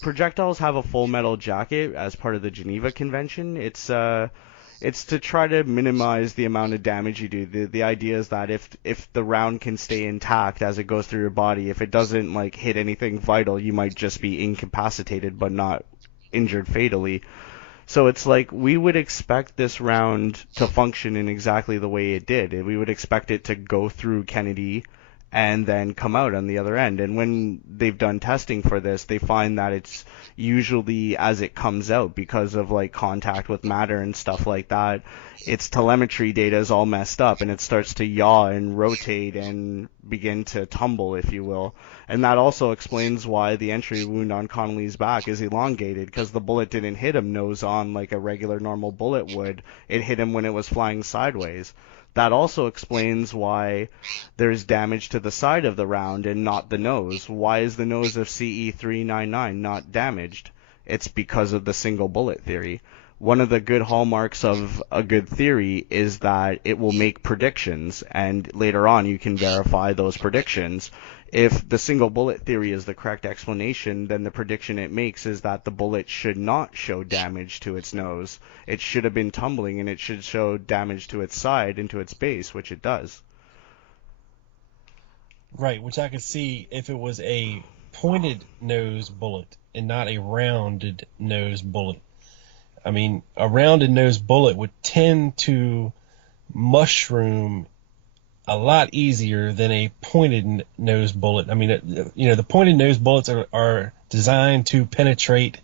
Projectiles have a full metal jacket as part of the Geneva Convention. It's to try to minimize the amount of damage you do. The idea is that if the round can stay intact as it goes through your body, if it doesn't like hit anything vital, you might just be incapacitated but not injured fatally. So it's like we would expect this round to function in exactly the way it did. We would expect it to go through Kennedy and then come out on the other end. And when they've done testing for this, they find that it's usually as it comes out because of like contact with matter and stuff like that. Its telemetry data is all messed up and it starts to yaw and rotate and begin to tumble, if you will. And that also explains why the entry wound on Connolly's back is elongated, because the bullet didn't hit him nose on like a regular normal bullet would. It hit him when it was flying sideways. That also explains why there's damage to the side of the round and not the nose. Why is the nose of CE-399 not damaged? It's because of the single bullet theory. One of the good hallmarks of a good theory is that it will make predictions, and later on you can verify those predictions. If the single bullet theory is the correct explanation, then the prediction it makes is that the bullet should not show damage to its nose. It should have been tumbling, and it should show damage to its side and to its base, which it does. Right, which I could see if it was a pointed nose bullet and not a rounded nose bullet. I mean, a rounded nose bullet would tend to mushroom a lot easier than a pointed nose bullet. I mean, the pointed nose bullets are designed to penetrate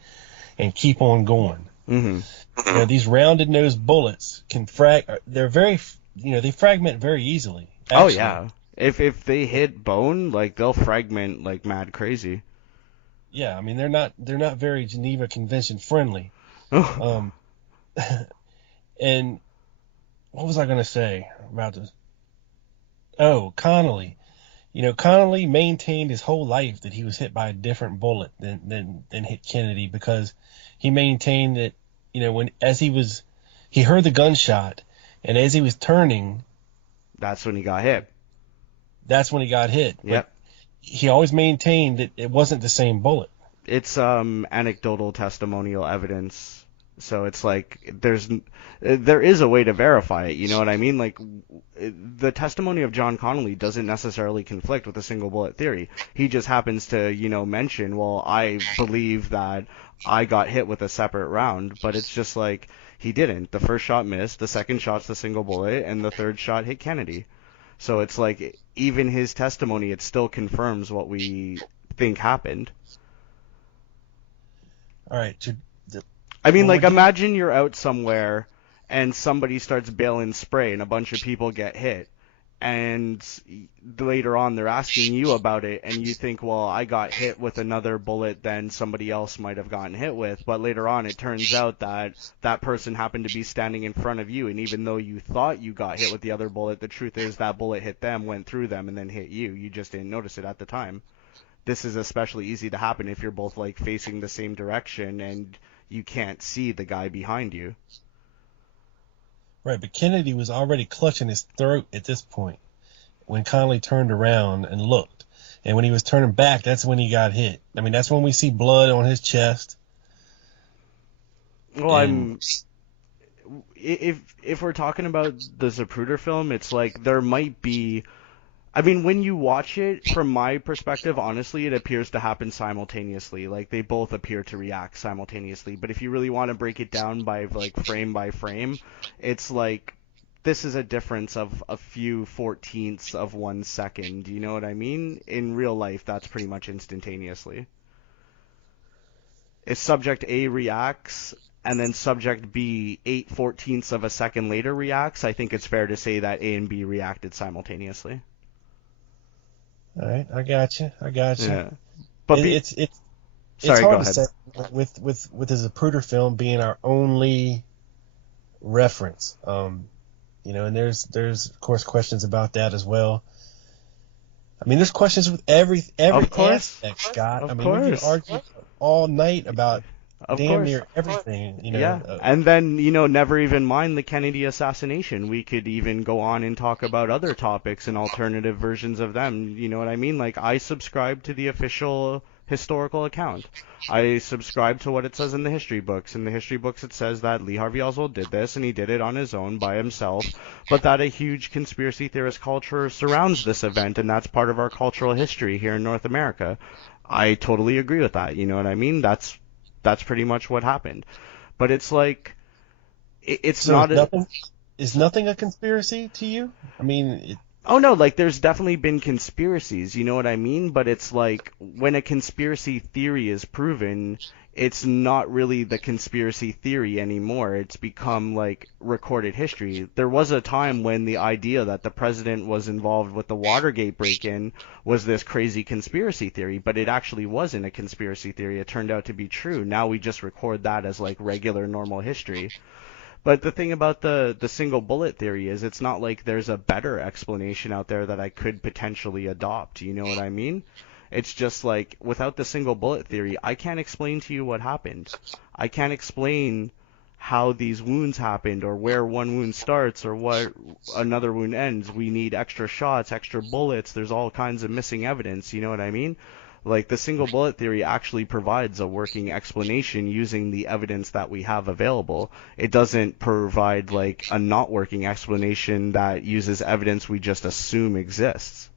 and keep on going. Mm-hmm. These rounded nose bullets can they're very, they fragment very easily. Actually. Oh yeah. If they hit bone, like they'll fragment like mad crazy. Yeah, I mean they're not very Geneva Convention friendly. And what was I going to say about this? Oh, Connolly. Connolly maintained his whole life that he was hit by a different bullet than hit Kennedy, because he maintained that, he heard the gunshot, and as he was turning, that's when he got hit. Yep. But he always maintained that it wasn't the same bullet. It's anecdotal testimonial evidence. So it's like there is a way to verify it, you know what I mean? Like the testimony of John Connolly doesn't necessarily conflict with the single bullet theory. He just happens to, mention, well, I believe that I got hit with a separate round, but it's just like he didn't. The first shot missed, the second shot's the single bullet, and the third shot hit Kennedy. So it's like even his testimony, it still confirms what we think happened. All right. I mean, like, imagine you're out somewhere and somebody starts bailing spray and a bunch of people get hit. And later on they're asking you about it and you think, well, I got hit with another bullet than somebody else might have gotten hit with. But later on it turns out that that person happened to be standing in front of you. And even though you thought you got hit with the other bullet, the truth is that bullet hit them, went through them, and then hit you. You just didn't notice it at the time. This is especially easy to happen if you're both, like, facing the same direction and you can't see the guy behind you. Right, but Kennedy was already clutching his throat at this point when Connolly turned around and looked. And when he was turning back, that's when he got hit. I mean, that's when we see blood on his chest. Well, if we're talking about the Zapruder film, it's like there might be... I mean, when you watch it, from my perspective, honestly, it appears to happen simultaneously. Like, they both appear to react simultaneously. But if you really want to break it down by, like, frame by frame, it's like, this is a difference of a few 14ths of 1 second. You know what I mean? In real life, that's pretty much instantaneously. If subject A reacts, and then subject B 8/14ths of a second later reacts, I think it's fair to say that A and B reacted simultaneously. All right, I got you. Yeah. But it's sorry, hard go to ahead. say with the Zapruder film being our only reference. and there's of course questions about that as well. I mean, there's questions with every aspect, Scott. We could argue all night about damn near everything, Yeah, and then, never even mind the Kennedy assassination. We could even go on and talk about other topics and alternative versions of them. You know what I mean? Like, I subscribe to the official historical account. I subscribe to what it says in the history books. In the history books, it says that Lee Harvey Oswald did this, and he did it on his own by himself, but that a huge conspiracy theorist culture surrounds this event, and that's part of our cultural history here in North America. I totally agree with that. You know what I mean? That's pretty much what happened. But it's like, it's so not is nothing a conspiracy to you? Oh no, like, there's definitely been conspiracies, you know what I mean? But it's like, when a conspiracy theory is proven, it's not really the conspiracy theory anymore. It's become like recorded history. There was a time when the idea that the president was involved with the Watergate break-in was this crazy conspiracy theory, but it actually wasn't a conspiracy theory. It turned out to be true. Now we just record that as like regular, normal history. But the thing about the single bullet theory is, it's not like there's a better explanation out there that I could potentially adopt. You know what I mean? It's just like, without the single bullet theory, I can't explain to you what happened. I can't explain how these wounds happened, or where one wound starts, or what another wound ends. We need extra shots, extra bullets. There's all kinds of missing evidence. You know what I mean? Like, the single bullet theory actually provides a working explanation using the evidence that we have available. It doesn't provide, like, a not working explanation that uses evidence we just assume exists.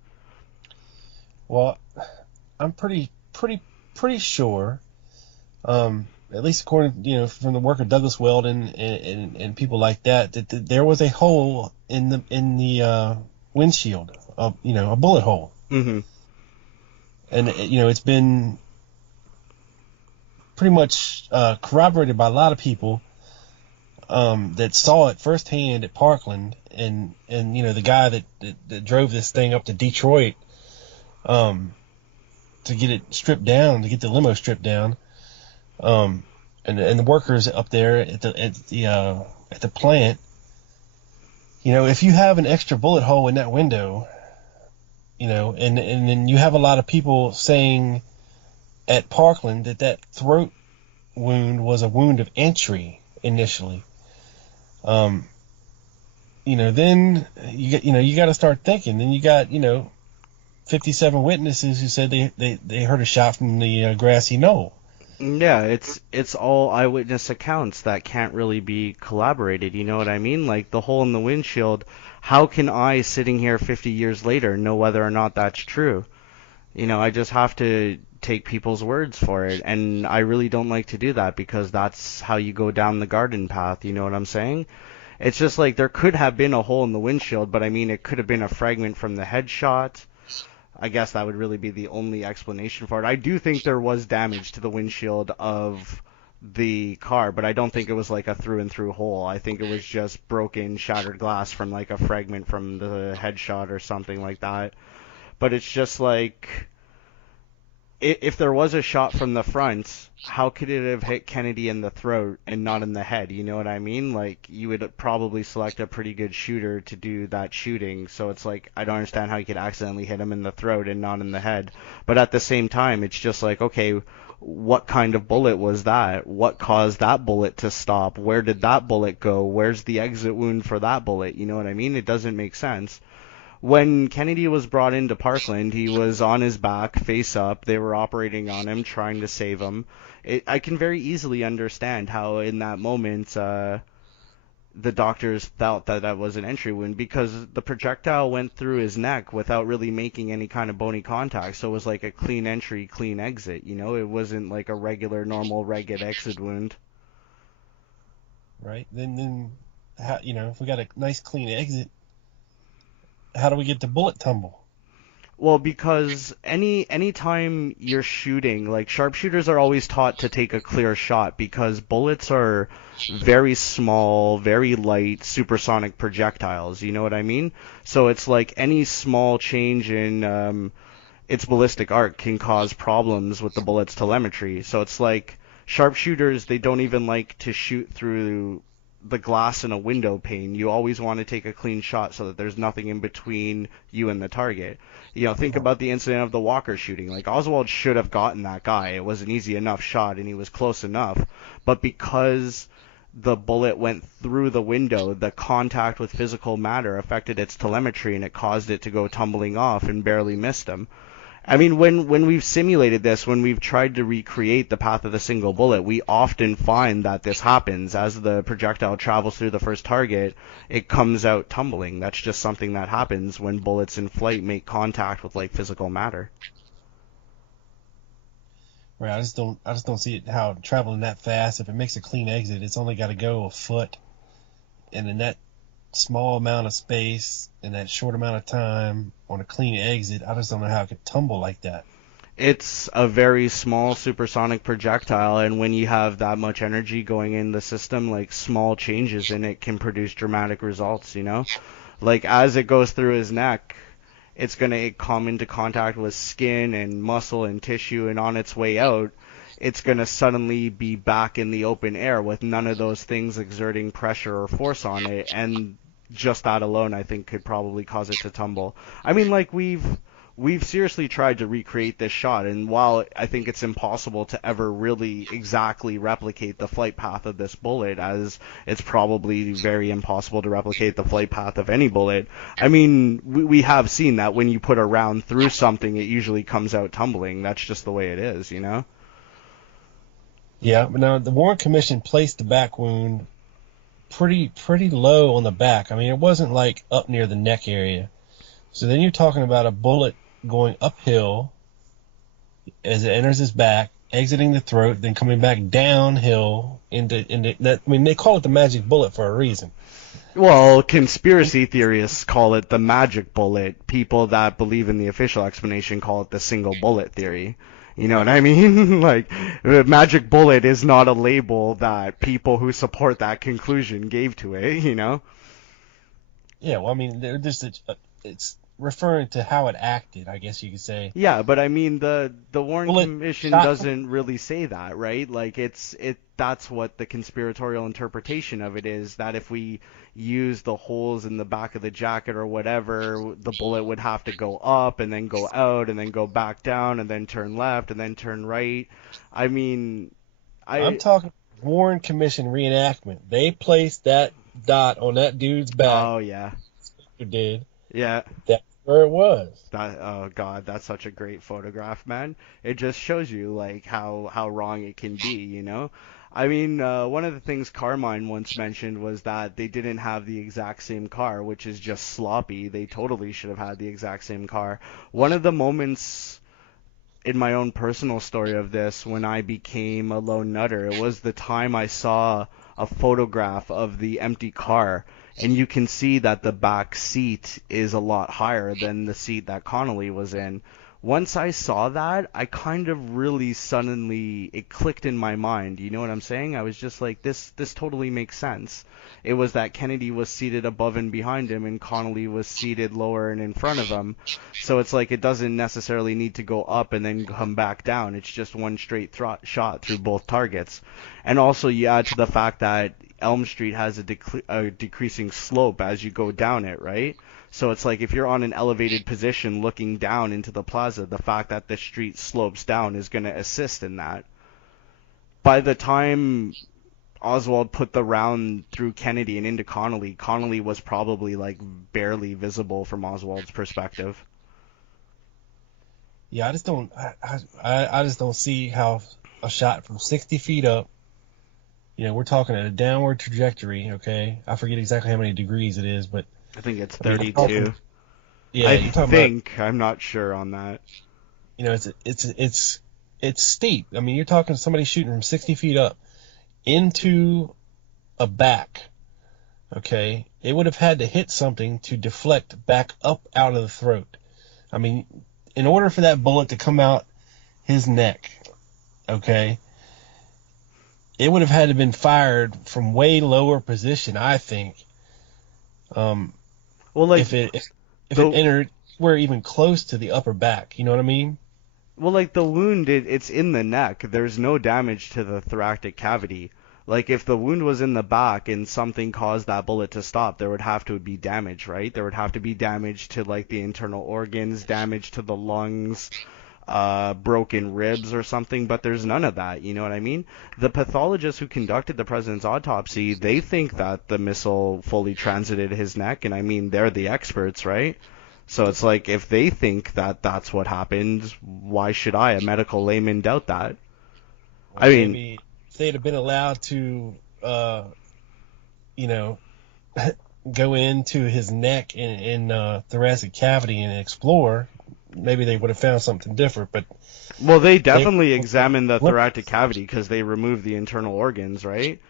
Well, I'm pretty sure, at least according, from the work of Douglas Weldon and people like that, that there was a hole in the windshield, a bullet hole. Mm-hmm. And, it's been pretty much corroborated by a lot of people that saw it firsthand at Parkland, and the guy that drove this thing up to Detroit to get it stripped down, to get the limo stripped down, and the workers up there at the plant. If you have an extra bullet hole in that window, and then you have a lot of people saying at Parkland that throat wound was a wound of entry initially. Then you got to start thinking. Then you got 57 witnesses who said they heard a shot from the grassy knoll. Yeah, it's all eyewitness accounts that can't really be collaborated, you know what I mean? Like, the hole in the windshield, how can I, sitting here 50 years later, know whether or not that's true? I just have to take people's words for it, and I really don't like to do that, because that's how you go down the garden path, you know what I'm saying? It's just like, there could have been a hole in the windshield, but it could have been a fragment from the headshot. I guess that would really be the only explanation for it. I do think there was damage to the windshield of the car, but I don't think it was like a through and through hole. I think it was just broken, shattered glass from like a fragment from the headshot or something like that. But it's just like, if there was a shot from the front, how could it have hit Kennedy in the throat and not in the head? You know what I mean? Like, you would probably select a pretty good shooter to do that shooting. So it's like, I don't understand how you could accidentally hit him in the throat and not in the head. But at the same time, it's just like, okay, what kind of bullet was that? What caused that bullet to stop? Where did that bullet go? Where's the exit wound for that bullet? You know what I mean? It doesn't make sense. When Kennedy was brought into Parkland, he was on his back, face up. They were operating on him, trying to save him. I can very easily understand how, in that moment, the doctors felt that was an entry wound, because the projectile went through his neck without really making any kind of bony contact. So it was like a clean entry, clean exit. It wasn't like a regular, normal, ragged exit wound. Right. Then how, if we got a nice, clean exit, how do we get the bullet tumble? Well, because any time you're shooting, like, sharpshooters are always taught to take a clear shot, because bullets are very small, very light, supersonic projectiles, you know what I mean? So it's like any small change in its ballistic arc can cause problems with the bullet's telemetry. So it's like, sharpshooters, they don't even like to shoot through the glass in a window pane, you always want to take a clean shot so that there's nothing in between you and the target. Think about the incident of the Walker shooting. Like, Oswald should have gotten that guy. It was an easy enough shot, and he was close enough. But because the bullet went through the window, the contact with physical matter affected its telemetry, and it caused it to go tumbling off and barely missed him. I mean, when we've simulated this, when we've tried to recreate the path of the single bullet, we often find that this happens. As the projectile travels through the first target, it comes out tumbling. That's just something that happens when bullets in flight make contact with, like, physical matter. Right, I just don't see it how traveling that fast. If it makes a clean exit, it's only got to go a foot, and in that small amount of space in that short amount of time on a clean exit, I just don't know how it could tumble like that. It's a very small supersonic projectile, and when you have that much energy going in the system, like, small changes in it can produce dramatic results, Like, as it goes through his neck, it's going to come into contact with skin and muscle and tissue, and on its way out, it's going to suddenly be back in the open air with none of those things exerting pressure or force on it, and just that alone, I think, could probably cause it to tumble. I mean, like, we've seriously tried to recreate this shot, and while I think it's impossible to ever really exactly replicate the flight path of this bullet, as it's probably very impossible to replicate the flight path of any bullet, I mean, we have seen that when you put a round through something, it usually comes out tumbling. That's just the way it is, Yeah, but now the Warren Commission placed the back wound pretty low on the back. I mean, it wasn't like up near the neck area. So then you're talking about a bullet going uphill as it enters his back, exiting the throat, then coming back downhill into that. I mean, they call it the magic bullet for a reason. Well, conspiracy theorists call it the magic bullet. People that believe in the official explanation call it the single bullet theory. You know what I mean? Like, the magic bullet is not a label that people who support that conclusion gave to it, Yeah, well, I mean, they're just it's referring to how it acted, I guess you could say. Yeah, but I mean, the Warren Commission doesn't really say that, right? Like, that's what the conspiratorial interpretation of it is, that if we use the holes in the back of the jacket or whatever, the bullet would have to go up and then go out and then go back down and then turn left and then turn right. I mean, I'm talking Warren Commission reenactment. They placed that dot on that dude's back. Oh, yeah. Who did. Yeah. That's where it was. Oh, God, that's such a great photograph, man. It just shows you, like, how wrong it can be, I mean, one of the things Carmine once mentioned was that they didn't have the exact same car, which is just sloppy. They totally should have had the exact same car. One of the moments in my own personal story of this, when I became a lone nutter, it was the time I saw a photograph of the empty car, and you can see that the back seat is a lot higher than the seat that Connolly was in. Once I saw that, I kind of really suddenly, it clicked in my mind. You know what I'm saying? I was just like, this totally makes sense. It was that Kennedy was seated above and behind him, and Connolly was seated lower and in front of him. So it's like, it doesn't necessarily need to go up and then come back down. It's just one straight shot through both targets. And also, you add to the fact that Elm Street has a decreasing slope as you go down it, right? So it's like, if you're on an elevated position looking down into the plaza, the fact that the street slopes down is going to assist in that. By the time Oswald put the round through Kennedy and into Connolly, Connolly was probably, like, barely visible from Oswald's perspective. Yeah, I just don't see how a shot from 60 feet up, we're talking at a downward trajectory, okay? I forget exactly how many degrees it is, but I think it's 32. I'm not sure on that. It's steep. I mean, you're talking somebody shooting from 60 feet up into a back, okay? It would have had to hit something to deflect back up out of the throat. I mean, in order for that bullet to come out his neck, okay, it would have had to have been fired from way lower position, I think. Well, like, if it entered, we're even close to the upper back. You know what I mean? Well, like, the wound, it's in the neck. There's no damage to the thoracic cavity. Like, if the wound was in the back and something caused that bullet to stop, there would have to be damage, right? There would have to be damage to, like, the internal organs, damage to the lungs, broken ribs or something, but there's none of that, you know what I mean? The pathologists who conducted the president's autopsy, they think that the missile fully transited his neck, and I mean, they're the experts, right? So it's like, if they think that that's what happened, why should I, a medical layman, doubt that? Well, I mean, maybe if they'd have been allowed to, you know, go into his neck and thoracic cavity and explore, maybe they would have found something different. But well, they definitely examined the thoracic cavity because they removed the internal organs, right?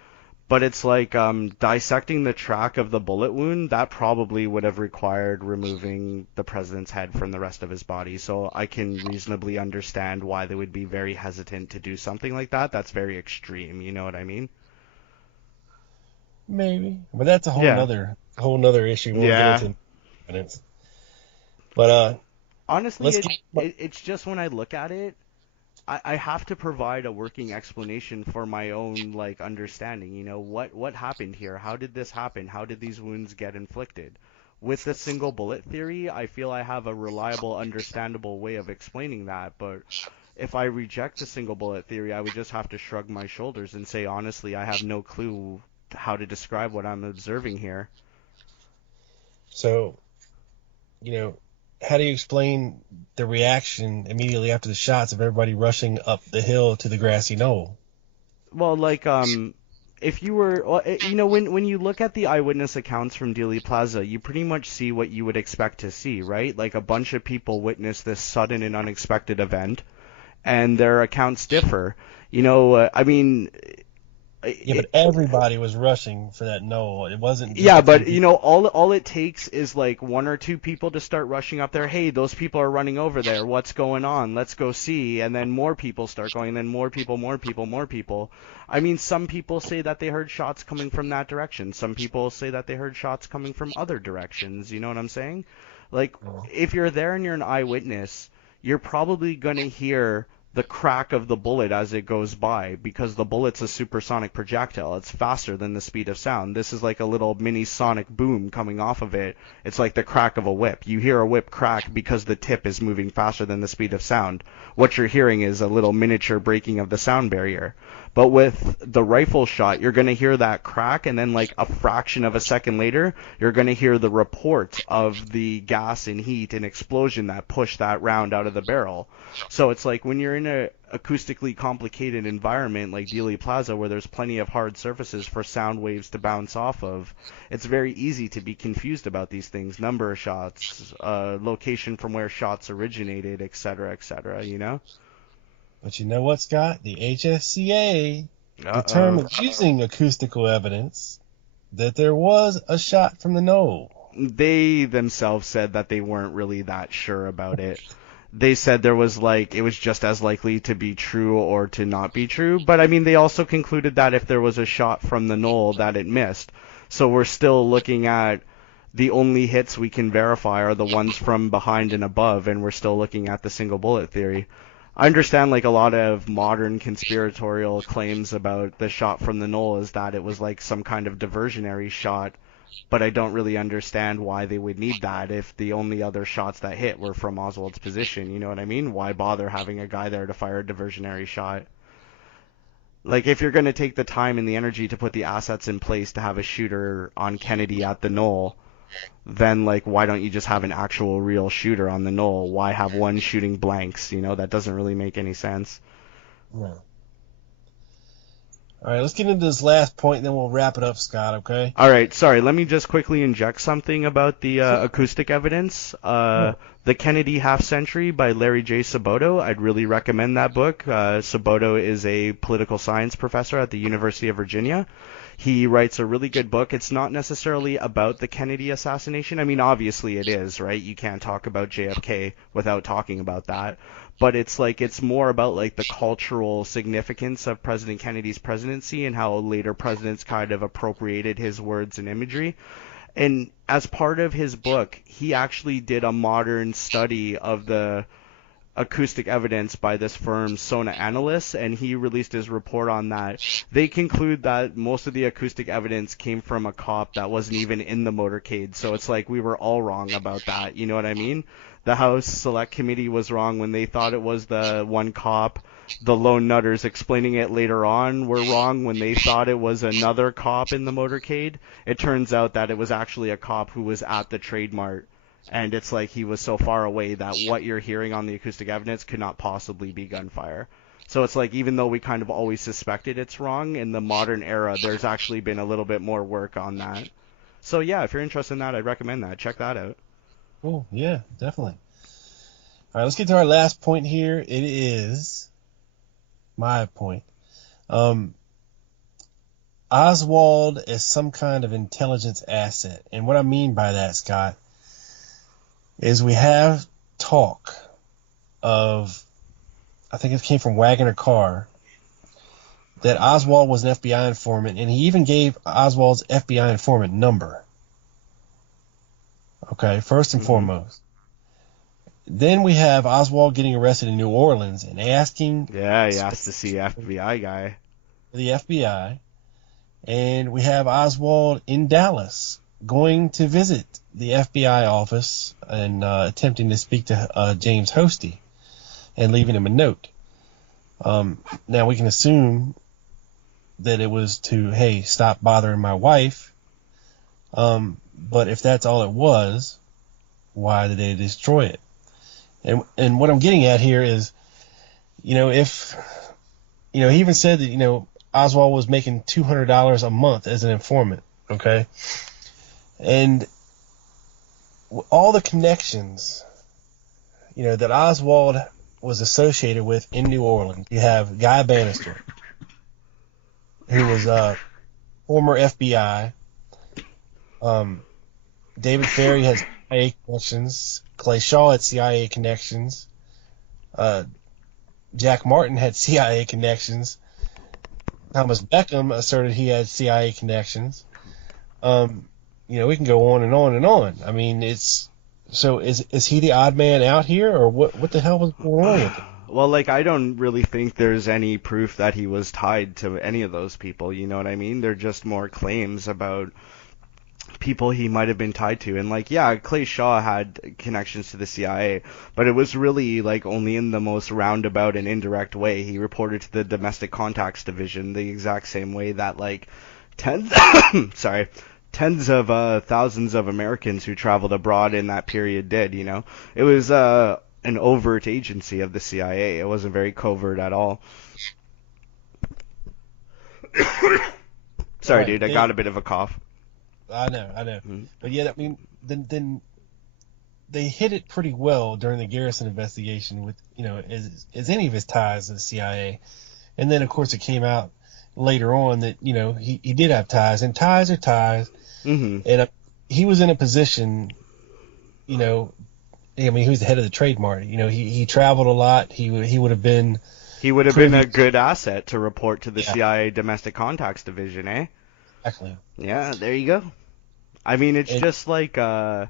But it's like dissecting the track of the bullet wound, that probably would have required removing the president's head from the rest of his body. So I can reasonably understand why they would be very hesitant to do something like that. That's very extreme, you know what I mean? Maybe, but that's a whole nother issue. We'll get into evidence. But honestly, it's just when I look at it, I have to provide a working explanation for my own, like, understanding. You know, what happened here? How did this happen? How did these wounds get inflicted? With the single bullet theory, I feel I have a reliable, understandable way of explaining that. But if I reject the single bullet theory, I would just have to shrug my shoulders and say, honestly, I have no clue how to describe what I'm observing here. So, you know, how do you explain the reaction immediately after the shots of everybody rushing up the hill to the grassy knoll? Well, like, if you were, you know, when you look at the eyewitness accounts from Dealey Plaza, you pretty much see what you would expect to see, right? Like, a bunch of people witnessed this sudden and unexpected event, and their accounts differ. You know, I mean... Yeah, but everybody was rushing for that knoll. It wasn't. Yeah, but you know, all it takes is like one or two people to start rushing up there. Hey, those people are running over there. What's going on? Let's go see. And then more people start going. And then more people. I mean, some people say that they heard shots coming from that direction. Some people say that they heard shots coming from other directions. You know what I'm saying? Like, if you're there and you're an eyewitness, you're probably gonna hear the crack of the bullet as it goes by, because the bullet's a supersonic projectile. It's faster than the speed of sound. This is like a little mini sonic boom coming off of it. It's like the crack of a whip. You hear a whip crack because the tip is moving faster than the speed of sound. What you're hearing is a little miniature breaking of the sound barrier. But with the rifle shot, you're going to hear that crack, and then like a fraction of a second later, you're going to hear the report of the gas and heat and explosion that pushed that round out of the barrel. So it's like when you're in a acoustically complicated environment like Dealey Plaza, where there's plenty of hard surfaces for sound waves to bounce off of, it's very easy to be confused about these things. Number of shots, location from where shots originated, etc., you know? But you know what, Scott? The HSCA determined using acoustical evidence that there was a shot from the knoll. They themselves said that they weren't really that sure about it. They said there was like, it was just as likely to be true or to not be true. But I mean, they also concluded that if there was a shot from the knoll, that it missed. So we're still looking at the only hits we can verify are the ones from behind and above, and we're still looking at the single bullet theory. I understand like a lot of modern conspiratorial claims about the shot from the knoll is that it was like some kind of diversionary shot, but I don't really understand why they would need that if the only other shots that hit were from Oswald's position. You know what I mean? Why bother having a guy there to fire a diversionary shot? Like, if you're going to take the time and the energy to put the assets in place to have a shooter on Kennedy at the knoll, then, like, why don't you just have an actual real shooter on the knoll? Why have one shooting blanks? You know, that doesn't really make any sense. No. All right, let's get into this last point, and then we'll wrap it up, Scott, okay? All right, sorry, let me just quickly inject something about the acoustic evidence. The Kennedy Half Century by Larry J. Saboto. I'd really recommend that book. Saboto is a political science professor at the University of Virginia. He writes a really good book. It's not necessarily about the Kennedy assassination. I mean, obviously it is, right? You can't talk about JFK without talking about that. But it's like, it's more about like the cultural significance of President Kennedy's presidency and how later presidents kind of appropriated his words and imagery. And as part of his book, he actually did a modern study of the acoustic evidence by this firm Sona Analysts, and he released his report on that. They conclude that most of the acoustic evidence came from a cop that wasn't even in the motorcade, so it's like we were all wrong about that, you know what I mean? The House Select Committee was wrong when they thought it was the one cop. The lone nutters explaining it later on were wrong when they thought it was another cop in the motorcade. It turns out that it was actually a cop who was at the Trade Mart, and it's like he was so far away that what you're hearing on the acoustic evidence could not possibly be gunfire. So it's like, even though we kind of always suspected it's wrong, in the modern era there's actually been a little bit more work on that. So yeah, if you're interested in that, I'd recommend that. Check that out. Cool. Yeah, definitely. All right, let's get to our last point here. It is my point. Oswald is some kind of intelligence asset. And what I mean by that, Scott, is we have talk of, I think it came from Wagner Carr, that Oswald was an FBI informant, and he even gave Oswald's FBI informant number. Okay, first and foremost. Then we have Oswald getting arrested in New Orleans and asking... Yeah, he asked to see FBI guy. The FBI. And we have Oswald in Dallas going to visit the FBI office and attempting to speak to James Hosty and leaving him a note. Now we can assume that it was to, hey, stop bothering my wife. But if that's all it was, why did they destroy it? And what I'm getting at here is, if, he even said that, Oswald was making $200 a month as an informant. Okay. And all the connections, that Oswald was associated with in New Orleans. You have Guy Bannister, who was former FBI. David Ferry has CIA connections. Clay Shaw had CIA connections. Jack Martin had CIA connections. Thomas Beckham asserted he had CIA connections. We can go on and on and on. I mean, is he the odd man out here, or what the hell was going on with him? Well, I don't really think there's any proof that he was tied to any of those people, you know what I mean? They're just more claims about people he might have been tied to. And Clay Shaw had connections to the CIA, but it was really only in the most roundabout and indirect way. He reported to the Domestic Contacts Division the exact same way that tens of thousands of Americans who traveled abroad in that period did. It was an overt agency of the CIA. It wasn't very covert at all. Sorry, dude, I got a bit of a cough. I know. Mm-hmm. But yeah, I mean, then they hit it pretty well during the Garrison investigation with, as any of his ties to the CIA. And then, of course, it came out later on that, he did have ties, and ties are ties. Mm-hmm. And he was in a position, he was the head of the Trade Mart. He traveled a lot. He would have been... He would have been a good asset to report to the CIA Domestic Contacts Division, eh? Exactly. Yeah, there you go. I mean, it's just I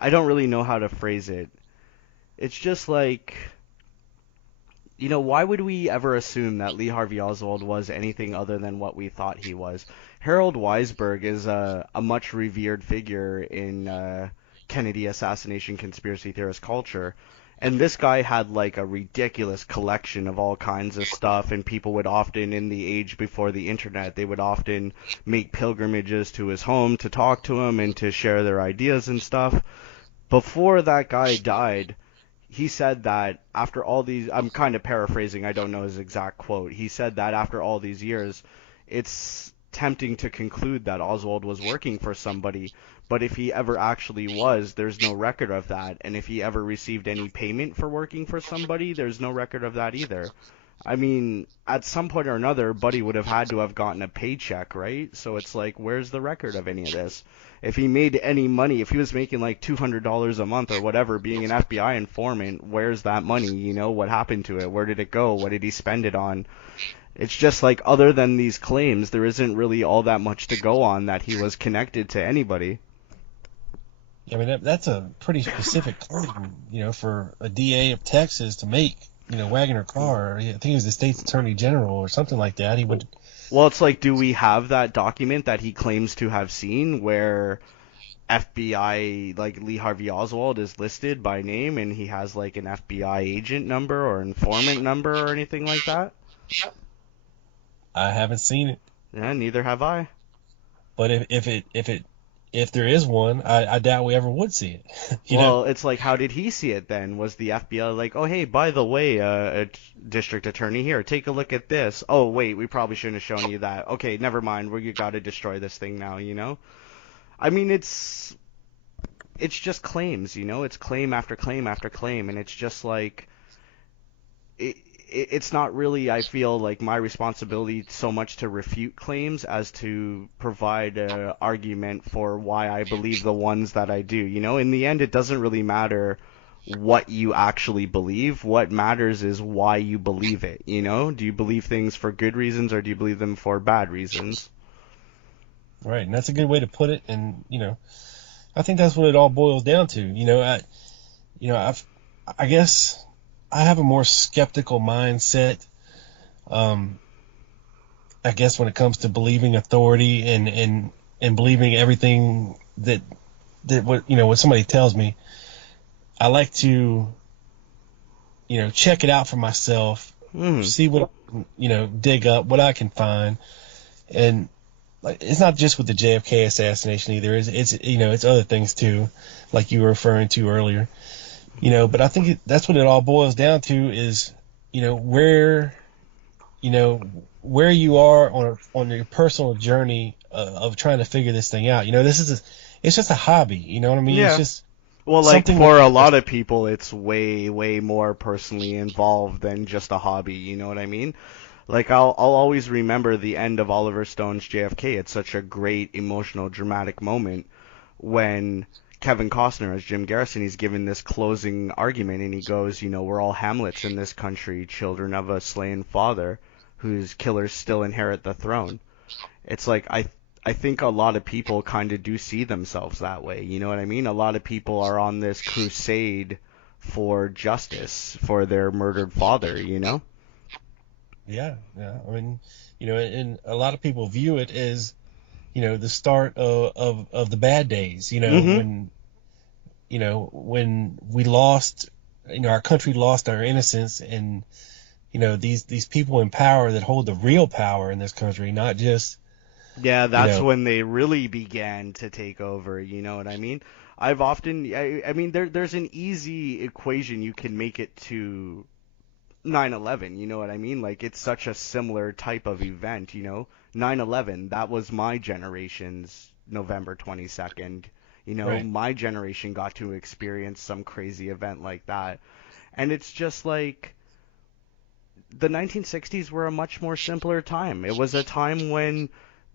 don't really know how to phrase it. It's just why would we ever assume that Lee Harvey Oswald was anything other than what we thought he was? Harold Weisberg is a much revered figure in Kennedy assassination conspiracy theorist culture. And this guy had a ridiculous collection of all kinds of stuff, and people would often, in the age before the internet, they would often make pilgrimages to his home to talk to him and to share their ideas and stuff. Before that guy died, he said that after all these, I'm kind of paraphrasing, I don't know his exact quote, he said that after all these years, it's tempting to conclude that Oswald was working for somebody, but if he ever actually was, there's no record of that. And if he ever received any payment for working for somebody, there's no record of that either. I mean, at some point or another, Buddy would have had to have gotten a paycheck, right? So it's where's the record of any of this? If he made any money, if he was making $200 a month or whatever, being an FBI informant, where's that money? What happened to it? Where did it go? What did he spend it on? It's just other than these claims, there isn't really all that much to go on that he was connected to anybody. I mean, that's a pretty specific claim, for a DA of Texas to make, wagon her car. I think he was the state's attorney general or something like that. He would. Well, it's like, do we have that document that he claims to have seen where FBI, like Lee Harvey Oswald, is listed by name and he has like an FBI agent number or informant number or anything like that? I haven't seen it. Yeah, neither have I. But if there is one, I doubt we ever would see it. Well, it's like, how did he see it then? Was the FBI like, oh, hey, by the way, a district attorney here, take a look at this. Oh, wait, we probably shouldn't have shown you that. Okay, never mind. We got to destroy this thing now, I mean, it's just claims, It's claim after claim after claim, and it's just like it's not really, I feel like, my responsibility so much to refute claims as to provide an argument for why I believe the ones that I do. In the end, it doesn't really matter what you actually believe. What matters is why you believe it. Do you believe things for good reasons or do you believe them for bad reasons? Right, and that's a good way to put it. And I think that's what it all boils down to. I guess I have a more skeptical mindset. I guess when it comes to believing authority and believing everything that what somebody tells me, I like to check it out for myself, see what dig up what I can find, and it's not just with the JFK assassination either. It's other things too, like you were referring to earlier. But I think that's what it all boils down to is, where you are on your personal journey of trying to figure this thing out. It's just a hobby. You know what I mean? Yeah. It's just, well, like for a lot of people, it's way, way more personally involved than just a hobby. You know what I mean? Like I'll always remember the end of Oliver Stone's JFK. It's such a great, emotional, dramatic moment when Kevin Costner as Jim Garrison, he's given this closing argument and he goes, we're all Hamlets in this country, children of a slain father whose killers still inherit the throne. It's like I think a lot of people kind of do see themselves that way. You know what I mean? A lot of people are on this crusade for justice for their murdered father, Yeah. I mean, and a lot of people view it as, the start of the bad days, when we lost, our country lost our innocence, and, these people in power that hold the real power in this country, not just. Yeah, that's when they really began to take over, you know what I mean? I mean, there's an easy equation you can make it to 9/11, you know what I mean? Like, it's such a similar type of event, 9/11, that was my generation's November 22nd. Right. My generation got to experience some crazy event like that. And it's just like the 1960s were a much more simpler time. It was a time when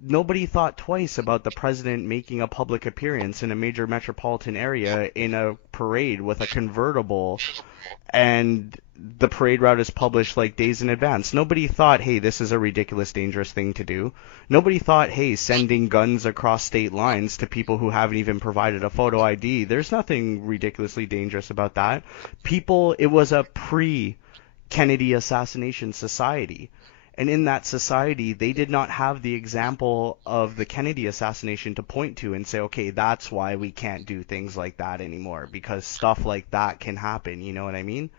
nobody thought twice about the president making a public appearance in a major metropolitan area in a parade with a convertible, and the parade route is published like days in advance. Nobody thought, hey, this is a ridiculous, dangerous thing to do. Nobody thought, hey, sending guns across state lines to people who haven't even provided a photo ID, there's nothing ridiculously dangerous about that. It was a pre-Kennedy assassination society. And in that society, they did not have the example of the Kennedy assassination to point to and say, okay, that's why we can't do things like that anymore, because stuff like that can happen, you know what I mean?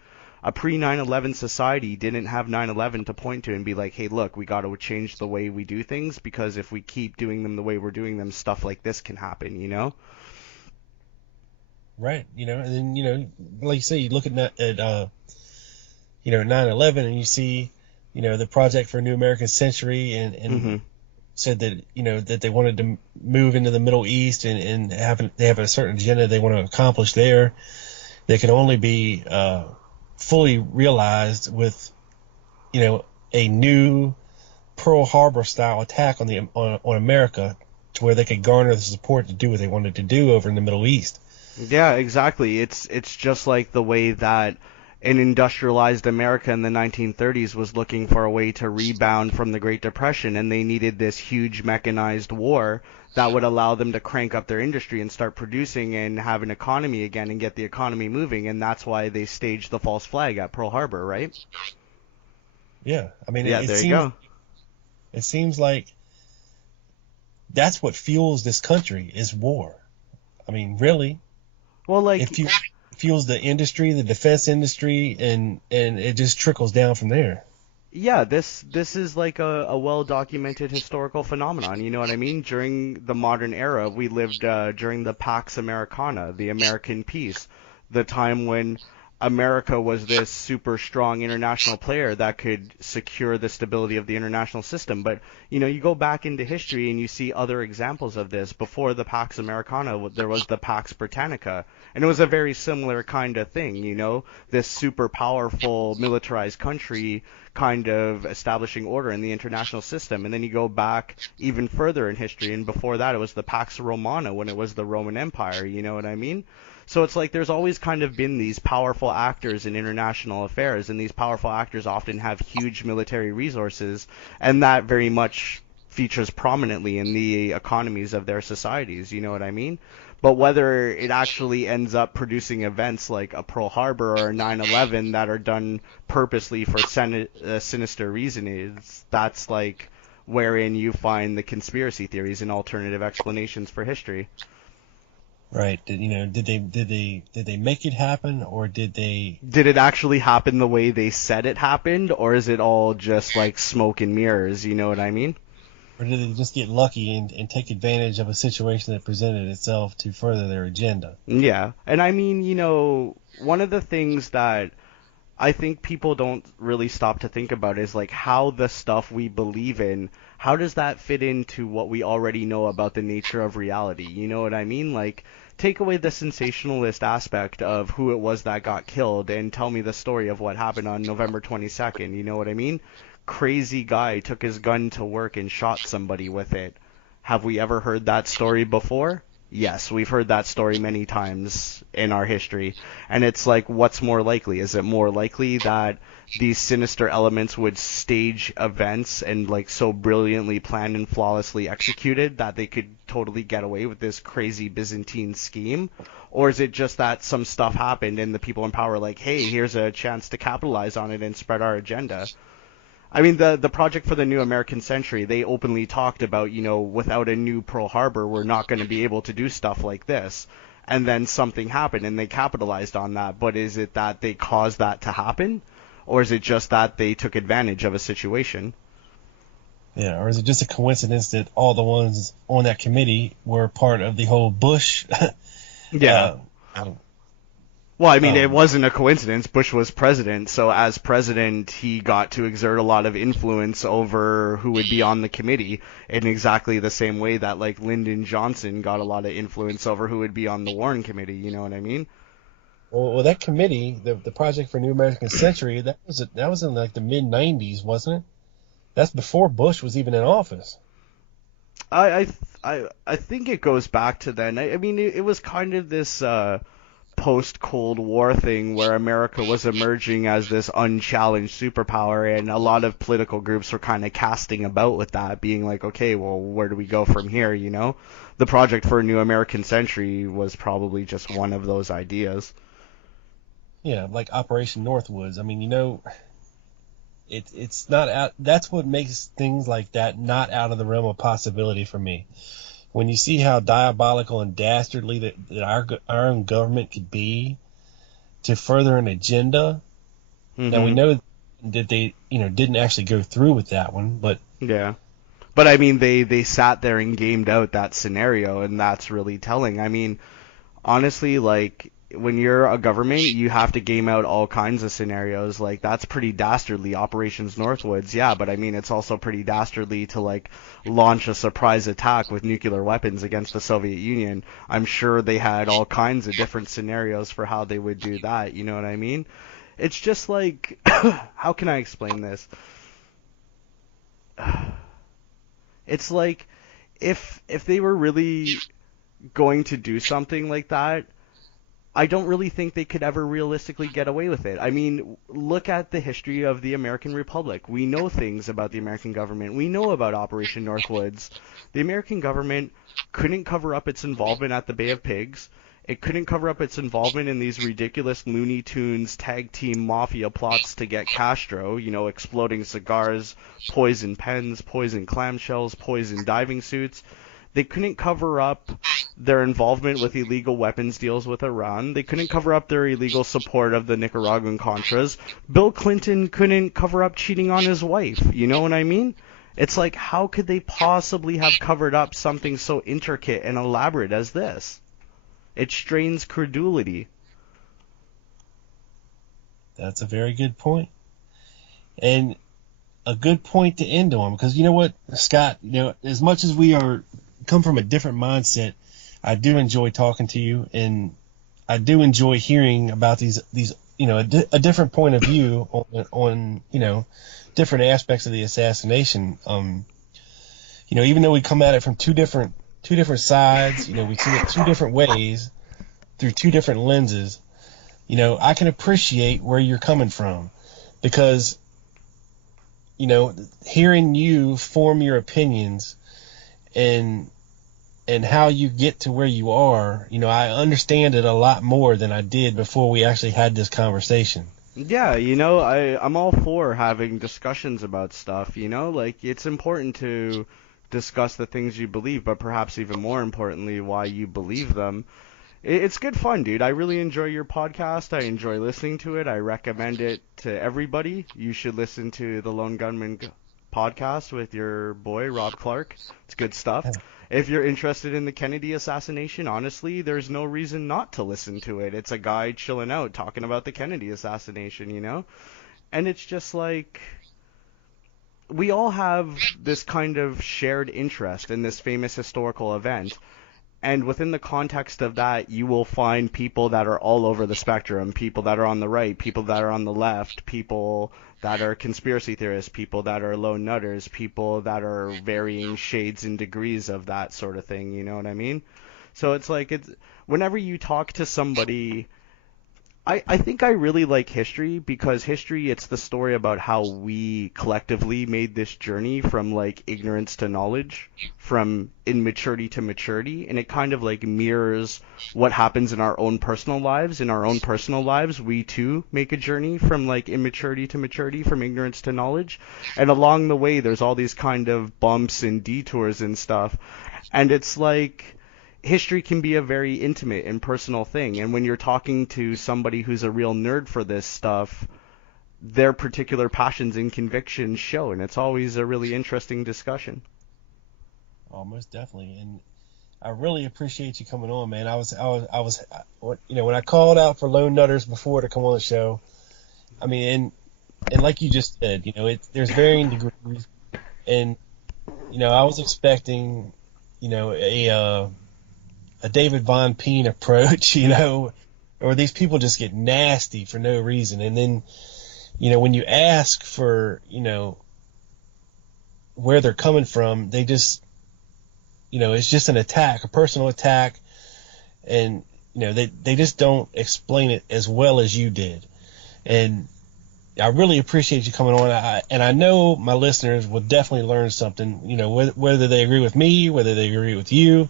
A pre-9/11 society didn't have 9/11 to point to and be like, hey, look, we got to change the way we do things, because if we keep doing them the way we're doing them, stuff like this can happen, Right, and then, like you say, you look at 9/11 and you see, the Project for a New American Century, and said that, that they wanted to move into the Middle East and they have a certain agenda they want to accomplish there. They can only be fully realized with, a new Pearl Harbor style attack on America, to where they could garner the support to do what they wanted to do over in the Middle East. Yeah, exactly. It's just like the way that an industrialized America in the 1930s was looking for a way to rebound from the Great Depression, and they needed this huge mechanized war that would allow them to crank up their industry and start producing and have an economy again and get the economy moving, and that's why they staged the false flag at Pearl Harbor, right? Yeah, I mean, yeah, there you go. It seems like that's what fuels this country is war. I mean, really. Well, like, it fuels the industry, the defense industry, and it just trickles down from there. Yeah, this is like a well-documented historical phenomenon, you know what I mean? During the modern era, we lived during the Pax Americana, the American peace, the time when America was this super strong international player that could secure the stability of the international system. But, you know, you go back into history and you see other examples of this. Before the Pax Americana, there was the Pax Britannica, and it was a very similar kind of thing, you know, this super powerful militarized country kind of establishing order in the international system. And then you go back even further in history, and before that it was the Pax Romana when it was the Roman Empire, you know what I mean? So it's like there's always kind of been these powerful actors in international affairs, and these powerful actors often have huge military resources, and that very much features prominently in the economies of their societies, you know what I mean? But whether it actually ends up producing events like a Pearl Harbor or a 9/11 that are done purposely for sinister reasons, that's like wherein you find the conspiracy theories and alternative explanations for history. Right. Did they make it happen, or did it actually happen the way they said it happened, or is it all just like smoke and mirrors, you know what I mean? Or did they just get lucky and take advantage of a situation that presented itself to further their agenda? Yeah. And I mean, you know, one of the things that I think people don't really stop to think about is like how the stuff we believe in, how does that fit into what we already know about the nature of reality? You know what I mean? Like, take away the sensationalist aspect of who it was that got killed and tell me the story of what happened on November 22nd. You know what I mean? Crazy guy took his gun to work and shot somebody with it. Have we ever heard that story before? Yes, we've heard that story many times in our history. And it's like, what's more likely? Is it more likely that these sinister elements would stage events and like so brilliantly planned and flawlessly executed that they could totally get away with this crazy Byzantine scheme? Or is it just that some stuff happened and the people in power are like, hey, here's a chance to capitalize on it and spread our agenda? I mean, the project for the new American century, they openly talked about, you know, without a new Pearl Harbor, we're not going to be able to do stuff like this. And then something happened and they capitalized on that. But is it that they caused that to happen? Or is it just that they took advantage of a situation? Yeah, or is it just a coincidence that all the ones on that committee were part of the whole Bush? Yeah. Well, I mean, it wasn't a coincidence. Bush was president, so as president, he got to exert a lot of influence over who would be on the committee in exactly the same way that, like, Lyndon Johnson got a lot of influence over who would be on the Warren Committee, you know what I mean? Well, that committee, the Project for New American Century, that was in, like, the mid-'90s, wasn't it? That's before Bush was even in office. I think it goes back to then. I mean, it was kind of this post-Cold War thing where America was emerging as this unchallenged superpower, and a lot of political groups were kind of casting about with that, being like, okay, well, where do we go from here, you know? The Project for a New American Century was probably just one of those ideas. Yeah, like Operation Northwoods. I mean, you know, it's not out. That's what makes things like that not out of the realm of possibility for me. When you see how diabolical and dastardly that our own government could be to further an agenda, now we know that they, you know, didn't actually go through with that one, but yeah. But I mean, they sat there and gamed out that scenario, and that's really telling. I mean, honestly, like, when you're a government, you have to game out all kinds of scenarios. Like, that's pretty dastardly. Operations Northwoods, yeah, but I mean, it's also pretty dastardly to, like, launch a surprise attack with nuclear weapons against the Soviet Union. I'm sure they had all kinds of different scenarios for how they would do that, you know what I mean? It's just like, how can I explain this? It's like, if they were really going to do something like that, I don't really think they could ever realistically get away with it. I mean, look at the history of the American Republic. We know things about the American government. We know about Operation Northwoods. The American government couldn't cover up its involvement at the Bay of Pigs. It couldn't cover up its involvement in these ridiculous Looney Tunes tag team mafia plots to get Castro, exploding cigars, poison pens, poison clamshells, poison diving suits. They couldn't cover up their involvement with illegal weapons deals with Iran. They couldn't cover up their illegal support of the Nicaraguan Contras. Bill Clinton couldn't cover up cheating on his wife. You know what I mean? It's like, how could they possibly have covered up something so intricate and elaborate as this? It strains credulity. That's a very good point. And a good point to end on, because you know what, Scott, as much as we come from a different mindset, I do enjoy talking to you, and I do enjoy hearing about these a different point of view on different aspects of the assassination. Even though we come at it from two different sides, we see it two different ways through two different lenses. I can appreciate where you're coming from, because hearing you form your opinions and how you get to where you are, I understand it a lot more than I did before we actually had this conversation. Yeah, I'm all for having discussions about stuff, like it's important to discuss the things you believe, but perhaps even more importantly, why you believe them. It's good fun, dude. I really enjoy your podcast. I enjoy listening to it. I recommend it to everybody. You should listen to the Lone Gunman podcast with your boy, Rob Clark. It's good stuff. If you're interested in the Kennedy assassination, honestly, there's no reason not to listen to it. It's a guy chilling out talking about the Kennedy assassination, And it's just like, we all have this kind of shared interest in this famous historical event. And within the context of that, you will find people that are all over the spectrum, people that are on the right, people that are on the left, people that are conspiracy theorists, people that are lone nutters, people that are varying shades and degrees of that sort of thing, you know what I mean? So it's like, whenever you talk to somebody, I think I really like history, because history, it's the story about how we collectively made this journey from like ignorance to knowledge, from immaturity to maturity, and it kind of like mirrors what happens in our own personal lives. In our own personal lives, we too make a journey from like immaturity to maturity, from ignorance to knowledge, and along the way there's all these kind of bumps and detours and stuff, and it's like, history can be a very intimate and personal thing, and when you're talking to somebody who's a real nerd for this stuff, their particular passions and convictions show, and it's always a really interesting discussion. Oh, most definitely, and I really appreciate you coming on, man. I was, when I called out for Lone Nutters before to come on the show, I mean, and like you just said, there's varying degrees, and I was expecting, a David Von Peen approach, or these people just get nasty for no reason. And then, when you ask for, where they're coming from, they just, it's just an attack, a personal attack. And, they just don't explain it as well as you did. And I really appreciate you coming on. And I know my listeners will definitely learn something, whether they agree with me, whether they agree with you.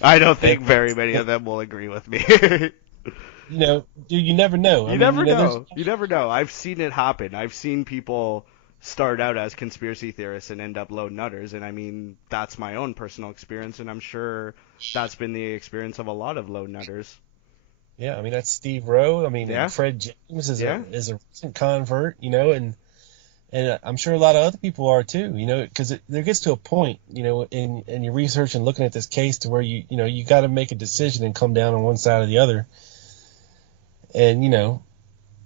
I don't think very many of them will agree with me. You never know. You never know. I've seen it happen. I've seen people start out as conspiracy theorists and end up lone nutters, and I mean, that's my own personal experience, and I'm sure that's been the experience of a lot of lone nutters. Yeah, I mean, that's Steve Rowe. I mean, Fred James is a recent convert, and I'm sure a lot of other people are too, because there gets to a point, in your research and looking at this case to where you got to make a decision and come down on one side or the other. And,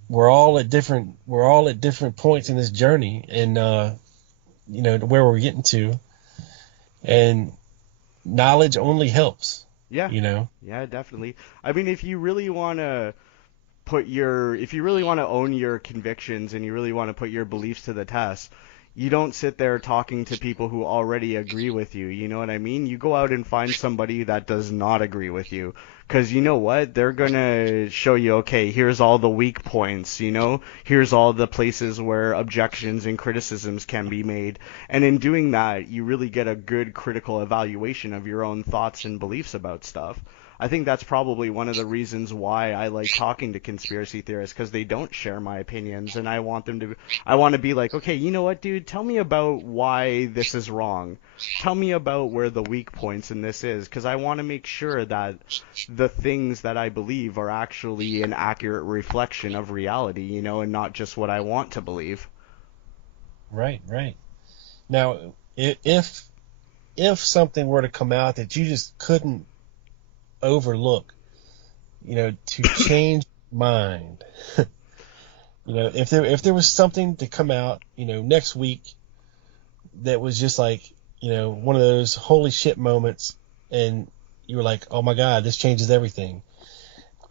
we're all at different points in this journey, and, where we're getting to, and knowledge only helps. Yeah. Yeah, definitely. I mean, if you really want to own your convictions and you really want to put your beliefs to the test, you don't sit there talking to people who already agree with you. You know what I mean? You go out and find somebody that does not agree with you. Because you know what? They're going to show you, okay, here's all the weak points, you know? Here's all the places where objections and criticisms can be made. And in doing that, you really get a good critical evaluation of your own thoughts and beliefs about stuff. I think that's probably one of the reasons why I like talking to conspiracy theorists, because they don't share my opinions, and I want to be like, okay, you know what, dude, tell me about why this is wrong. Tell me about where the weak points in this is, because I want to make sure that the things that I believe are actually an accurate reflection of reality, you know, and not just what I want to believe. Right, right. Now, if something were to come out that you just couldn't overlook, you know, to change mind, you know, if there was something to come out, you know, next week that was just like, you know, one of those holy shit moments, and you were like, oh my God, this changes everything.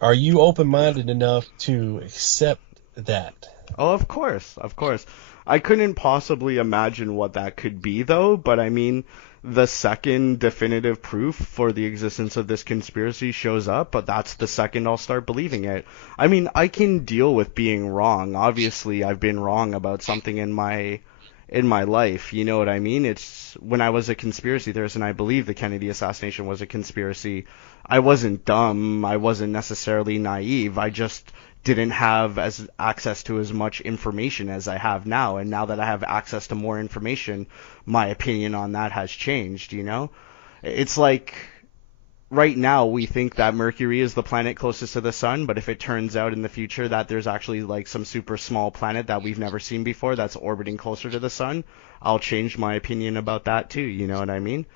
Are you open-minded enough to accept that? Oh, of course, of course. I couldn't possibly imagine what that could be, though, but I mean, the second definitive proof for the existence of this conspiracy shows up, but that's the second I'll start believing it. I mean, I can deal with being wrong. Obviously, I've been wrong about something in my life, you know what I mean? It's when I was a conspiracy theorist and I believed the Kennedy assassination was a conspiracy, I wasn't dumb, I wasn't necessarily naive, I just didn't have as access to as much information as I have now, and now that I have access to more information, my opinion on that has changed, you know? It's like right now we think that Mercury is the planet closest to the sun, but if it turns out in the future that there's actually like some super small planet that we've never seen before that's orbiting closer to the sun, I'll change my opinion about that too, you know what I mean?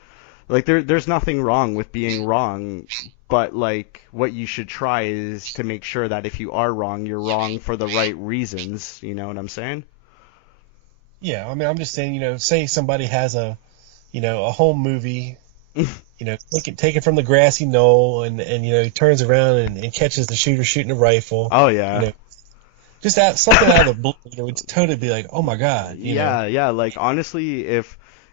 Like there's nothing wrong with being wrong, but like what you should try is to make sure that if you are wrong, you're wrong for the right reasons, you know what I'm saying? Yeah, I mean, I'm just saying, you know, say somebody has a home movie, you know, take it from the grassy knoll, and you know, he turns around and catches the shooter shooting a rifle. Oh yeah. You know, just something out of the blue, you know, it's totally be like, oh my God, you know. Yeah. Like honestly,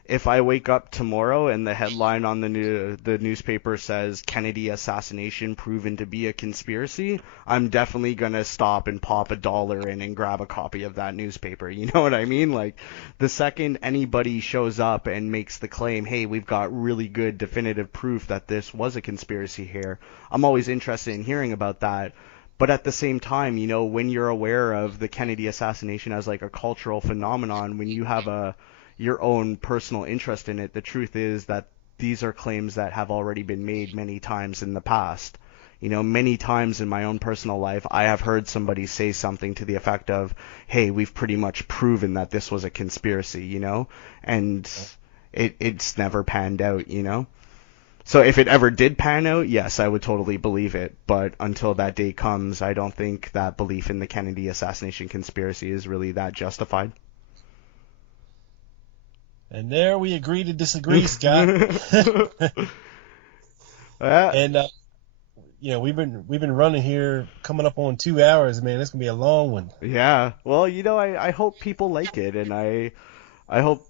if I wake up tomorrow and the headline on the newspaper says Kennedy assassination proven to be a conspiracy, I'm definitely gonna stop and pop $1 in and grab a copy of that newspaper. You know what I mean? Like the second anybody shows up and makes the claim, hey, we've got really good definitive proof that this was a conspiracy here, I'm always interested in hearing about that. But at the same time, you know, when you're aware of the Kennedy assassination as like a cultural phenomenon, when you have your own personal interest in it, the truth is that these are claims that have already been made many times in the past. You know, many times in my own personal life, I have heard somebody say something to the effect of, hey, we've pretty much proven that this was a conspiracy, you know? And it's never panned out, you know? So if it ever did pan out, yes, I would totally believe it. But until that day comes, I don't think that belief in the Kennedy assassination conspiracy is really that justified. And there we agree to disagree, Scott. And you know, we've been running here, coming up on 2 hours, man. This gonna be a long one. Yeah. Well, you know, I hope people like it, and I hope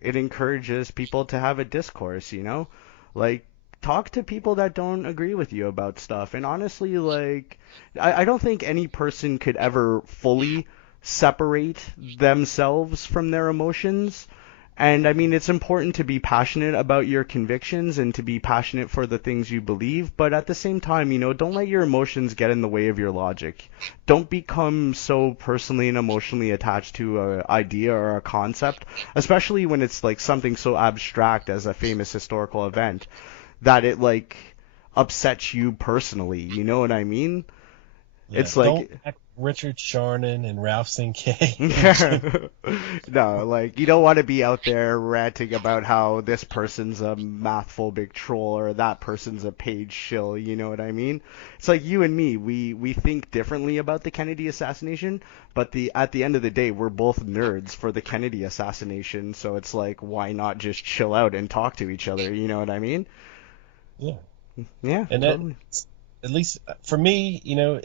it encourages people to have a discourse, you know? Like, talk to people that don't agree with you about stuff. And honestly, like, I don't think any person could ever fully separate themselves from their emotions. And I mean, it's important to be passionate about your convictions and to be passionate for the things you believe, but at the same time, you know, don't let your emotions get in the way of your logic. Don't become so personally and emotionally attached to an idea or a concept, especially when it's like something so abstract as a famous historical event, that it like upsets you personally. You know what I mean? Yeah, it's like don't act Richard Sharnon and Ralph Sinkay. No, like you don't want to be out there ranting about how this person's a math-phobic troll or that person's a page shill, you know what I mean? It's like you and me, we think differently about the Kennedy assassination, but at the end of the day, we're both nerds for the Kennedy assassination, so it's like why not just chill out and talk to each other, you know what I mean? Yeah. Yeah, and totally. At least for me, you know,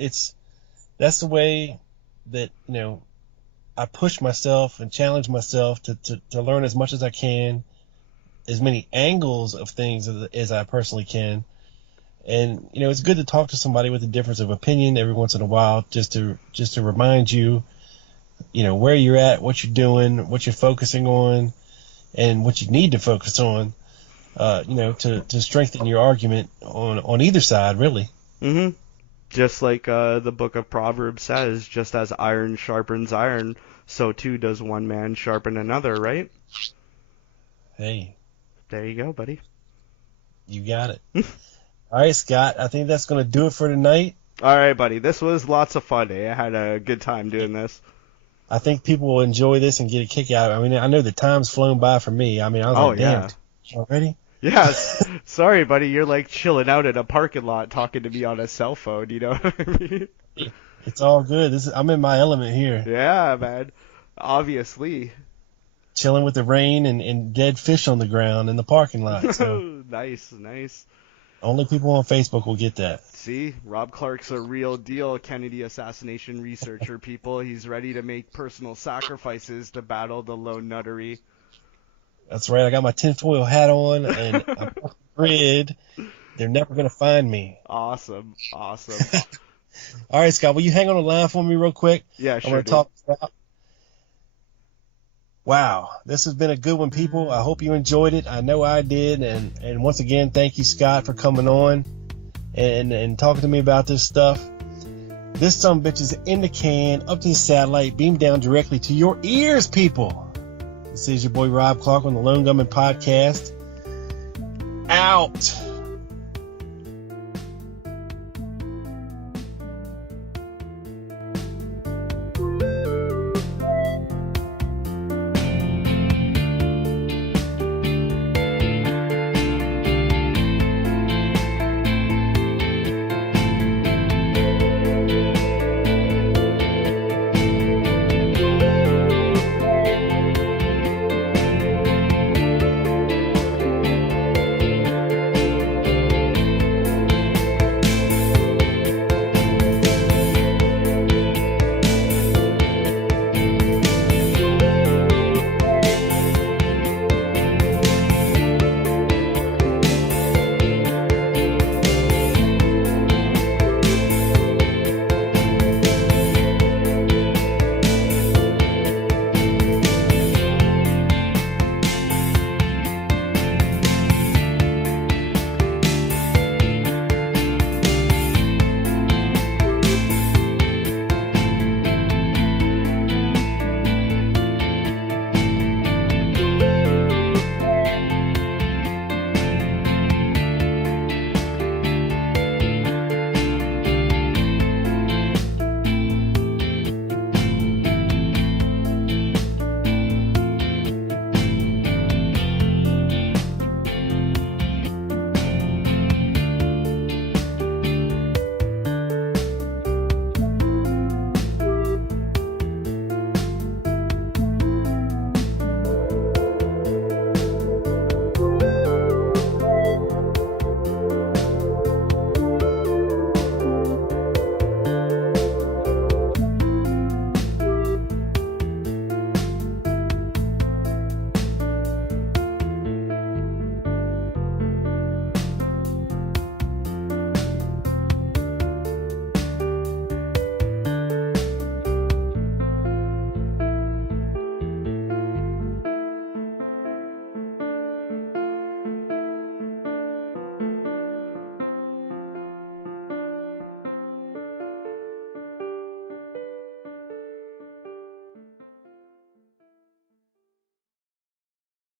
that's the way that, you know, I push myself and challenge myself to learn as much as I can, as many angles of things as I personally can. And, you know, it's good to talk to somebody with a difference of opinion every once in a while, just to remind you, you know, where you're at, what you're doing, what you're focusing on, and what you need to focus on, you know, to strengthen your argument on either side, really. Mm-hmm. Just like the book of Proverbs says, just as iron sharpens iron, so too does one man sharpen another, right? Hey. There you go, buddy. You got it. All right, Scott, I think that's going to do it for tonight. All right, buddy. This was lots of fun, eh? I had a good time doing this. I think people will enjoy this and get a kick out of it. I mean, I know the time's flown by for me. I mean, I was damn, already? Yes. Sorry, buddy. You're like chilling out in a parking lot talking to me on a cell phone. You know what I mean? It's all good. I'm in my element here. Yeah, man. Obviously. Chilling with the rain and dead fish on the ground in the parking lot. So. Nice. Only people on Facebook will get that. See, Rob Clark's a real deal Kennedy assassination researcher, people. He's ready to make personal sacrifices to battle the lone nuttery. That's right. I got my tinfoil hat on, and I'm off the grid. They're never going to find me. Awesome. All right, Scott, will you hang on the line for me real quick? Yeah, sure. I'm going to talk about. Wow, this has been a good one, people. I hope you enjoyed it. I know I did. And once again, thank you, Scott, for coming on and talking to me about this stuff. This sumbitch is in the can, up to the satellite, beamed down directly to your ears, people. This is your boy Rob Clark on the Lone Gunman Podcast. Out.